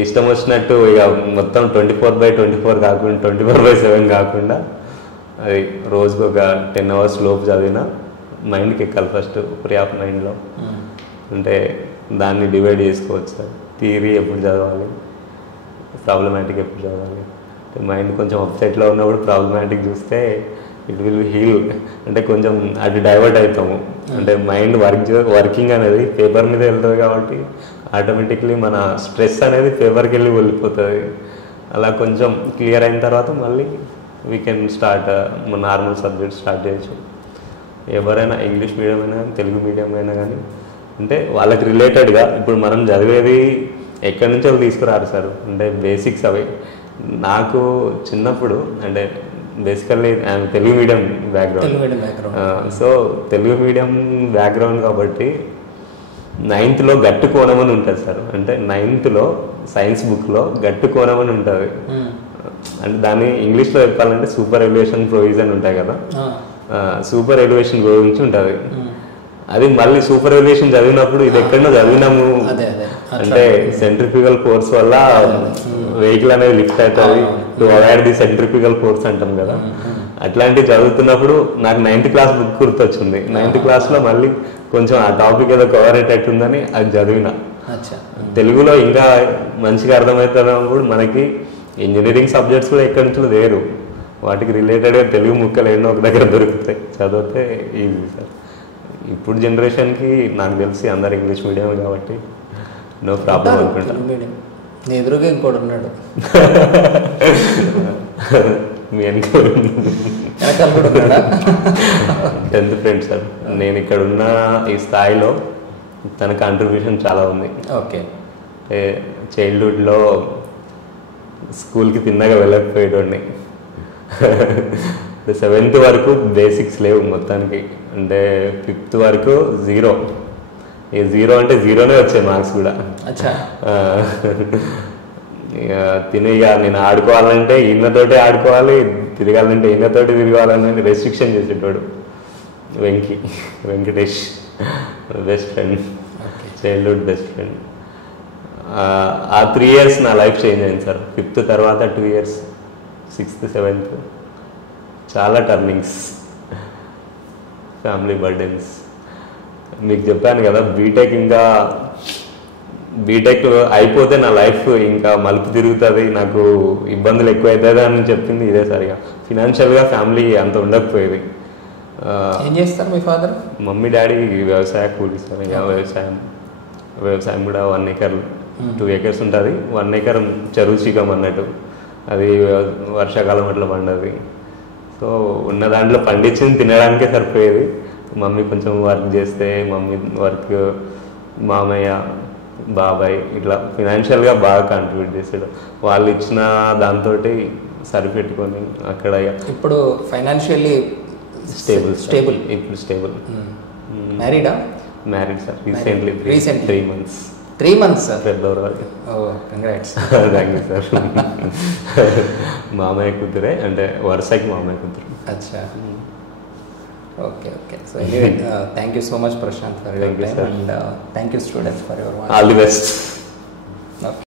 ఇష్టం వచ్చినట్టు ఇక మొత్తం 24/24 కాకుండా 24/7 కాకుండా అది రోజుకు ఒక 10 hours లోపు చదివినా మైండ్కి ఎక్కాలి. ఫస్ట్ ఫ్రీ ఆఫ్ మైండ్లో అంటే దాన్ని డివైడ్ చేసుకోవచ్చు సార్. థియరీ ఎప్పుడు చదవాలి, ప్రాబ్లమాటిక్ ఎప్పుడు చదవాలి. మైండ్ కొంచెం అప్సెట్లో ఉన్నప్పుడు ప్రాబ్లమాటిక్ చూస్తే ఇట్ విల్ హీల్, అంటే కొంచెం అది డైవర్ట్ అవుతాము. అంటే మైండ్ వర్కింగ్ అనేది పేపర్ మీద వెళ్తుంది కాబట్టి ఆటోమేటిక్లీ మన స్ట్రెస్ అనేది పేపర్కి వెళ్ళిపోతుంది. అలా కొంచెం క్లియర్ అయిన తర్వాత మళ్ళీ we can start normal subject start చేయొచ్చు. ఎవరైనా ఇంగ్లీష్ మీడియం అయినా కానీ, తెలుగు మీడియం అయినా కానీ, అంటే వాళ్ళకి రిలేటెడ్గా ఇప్పుడు మనం చదివేది ఎక్కడి నుంచి వాళ్ళు తీసుకురారు సార్. అంటే బేసిక్స్ అవి. నాకు చిన్నప్పుడు అంటే basically Telugu medium background, so Telugu medium background కాబట్టి 9th గట్టు కోణం అని ఉంటుంది సార్. అంటే 9th సైన్స్ బుక్లో గట్టు కోణం అని ఉంటుంది. అంటే దాన్ని ఇంగ్లీష్లో చెప్పాలంటే సూపర్ ఎలివేషన్ ప్రొవిజన్ ఉంటాయి కదా, సూపర్ ఎలివేషన్ గురించి ఉంటుంది. అది మళ్ళీ సూపర్ ఎలివేషన్ చదివినప్పుడు ఇది ఎక్కడో చదివినాము, అంటే సెంట్రిఫ్యూగల్ ఫోర్స్ వల్ల వెహికల్ అనేది లిఫ్ట్ అవుతుంది, to avoid the centrifugal force అంటాం కదా. అట్లాంటివి చదువుతున్నప్పుడు నాకు 9th క్లాస్ బుక్ గుర్తొచ్చింది. 9th క్లాస్లో మళ్ళీ కొంచెం ఆ టాపిక్ ఏదో కవర్ అయ్యేటట్టుందని అది చదివిన. తెలుగులో ఇంకా మంచిగా అర్థమవుతున్నప్పుడు మనకి ఇంజనీరింగ్ సబ్జెక్ట్స్ కూడా ఎక్కడి నుంచో లేరు, వాటికి రిలేటెడ్గా తెలుగు ముక్కలు ఎన్నో ఒక దగ్గర దొరుకుతాయి, చదివితే ఈజీ సార్. ఇప్పుడు జనరేషన్కి నాకు తెలిసి అందరు ఇంగ్లీష్ మీడియం కాబట్టి నో ప్రాబ్లం అనుకుంటా. మీడియం నీ ఎదురుగా ఇంకోటి ఉన్నాడు మీ వెనకాల కూడా ఉన్నాడా? 10th friend sir. నేను ఇక్కడ ఉన్న ఈ స్థాయిలో తన కాంట్రిబ్యూషన్ చాలా ఉంది. ఓకే. చైల్డ్హుడ్లో స్కూల్కి తిన్నగా వెళ్ళకపోయేటోడిని. 7th వరకు బేసిక్స్ లేవు మొత్తానికి, అంటే 5th వరకు 0. ఈ 0 అంటే 0నే వచ్చాయి మార్క్స్ కూడా. ఇక నేను ఆడుకోవాలంటే ఈయనతోటే ఆడుకోవాలి, తిరగాలంటే ఈయనతోటి తిరగాలని రెస్ట్రిక్షన్ చేసేటోడు Venkatesh. Best friend, childhood best friend. ఆ 3 years నా లైఫ్ చేంజ్ అయింది సార్. 5th తర్వాత 2 years, 6th 7th చాలా టర్నింగ్స్, ఫ్యామిలీ బర్డెన్స్. మీకు చెప్పాను కదా బీటెక్ అయిపోతే నా లైఫ్ ఇంకా మలుపు తిరుగుతుంది, నాకు ఇబ్బందులు ఎక్కువ అవుతుంది అని చెప్పింది ఇదే సరిగా. ఫినాన్షియల్గా ఫ్యామిలీ అంత ఉండకపోయేది. ఏం చేస్తారు మీ ఫాదర్? మమ్మీ డాడీ వ్యవసాయ కూలి సార్. ఇక వ్యవసాయం కూడా 1 acre 2 acres ఉంటుంది. 1 acre చెరువు చికం అన్నట్టు, అది వర్షాకాలం అట్లా పండది. సో ఉన్న దాంట్లో పండించింది తినడానికే సరిపోయేది. మమ్మీ కొంచెం వర్క్ చేస్తే, మమ్మీ వర్క్, మామయ్య బాబాయ్ ఇట్లా ఫినాన్షియల్గా బాగా కాంట్రిబ్యూట్ చేశాడు. వాళ్ళు ఇచ్చిన దాంతో సరిపెట్టుకొని అక్కడ. ఇప్పుడు ఫైనాన్షియల్లీ స్టేబుల్ ఇప్పుడు స్టేబుల్. మ్యారీడా? Married sir. Recently 3 months. 3 months sir. February. Congrats. Thank you sir. మామయ్య కూతురే, అంటే వరుసకి మామయ్య కూతురు. అచ్చా. Okay. So thank you so much Prashanth for your time, and thank you students for your all the best.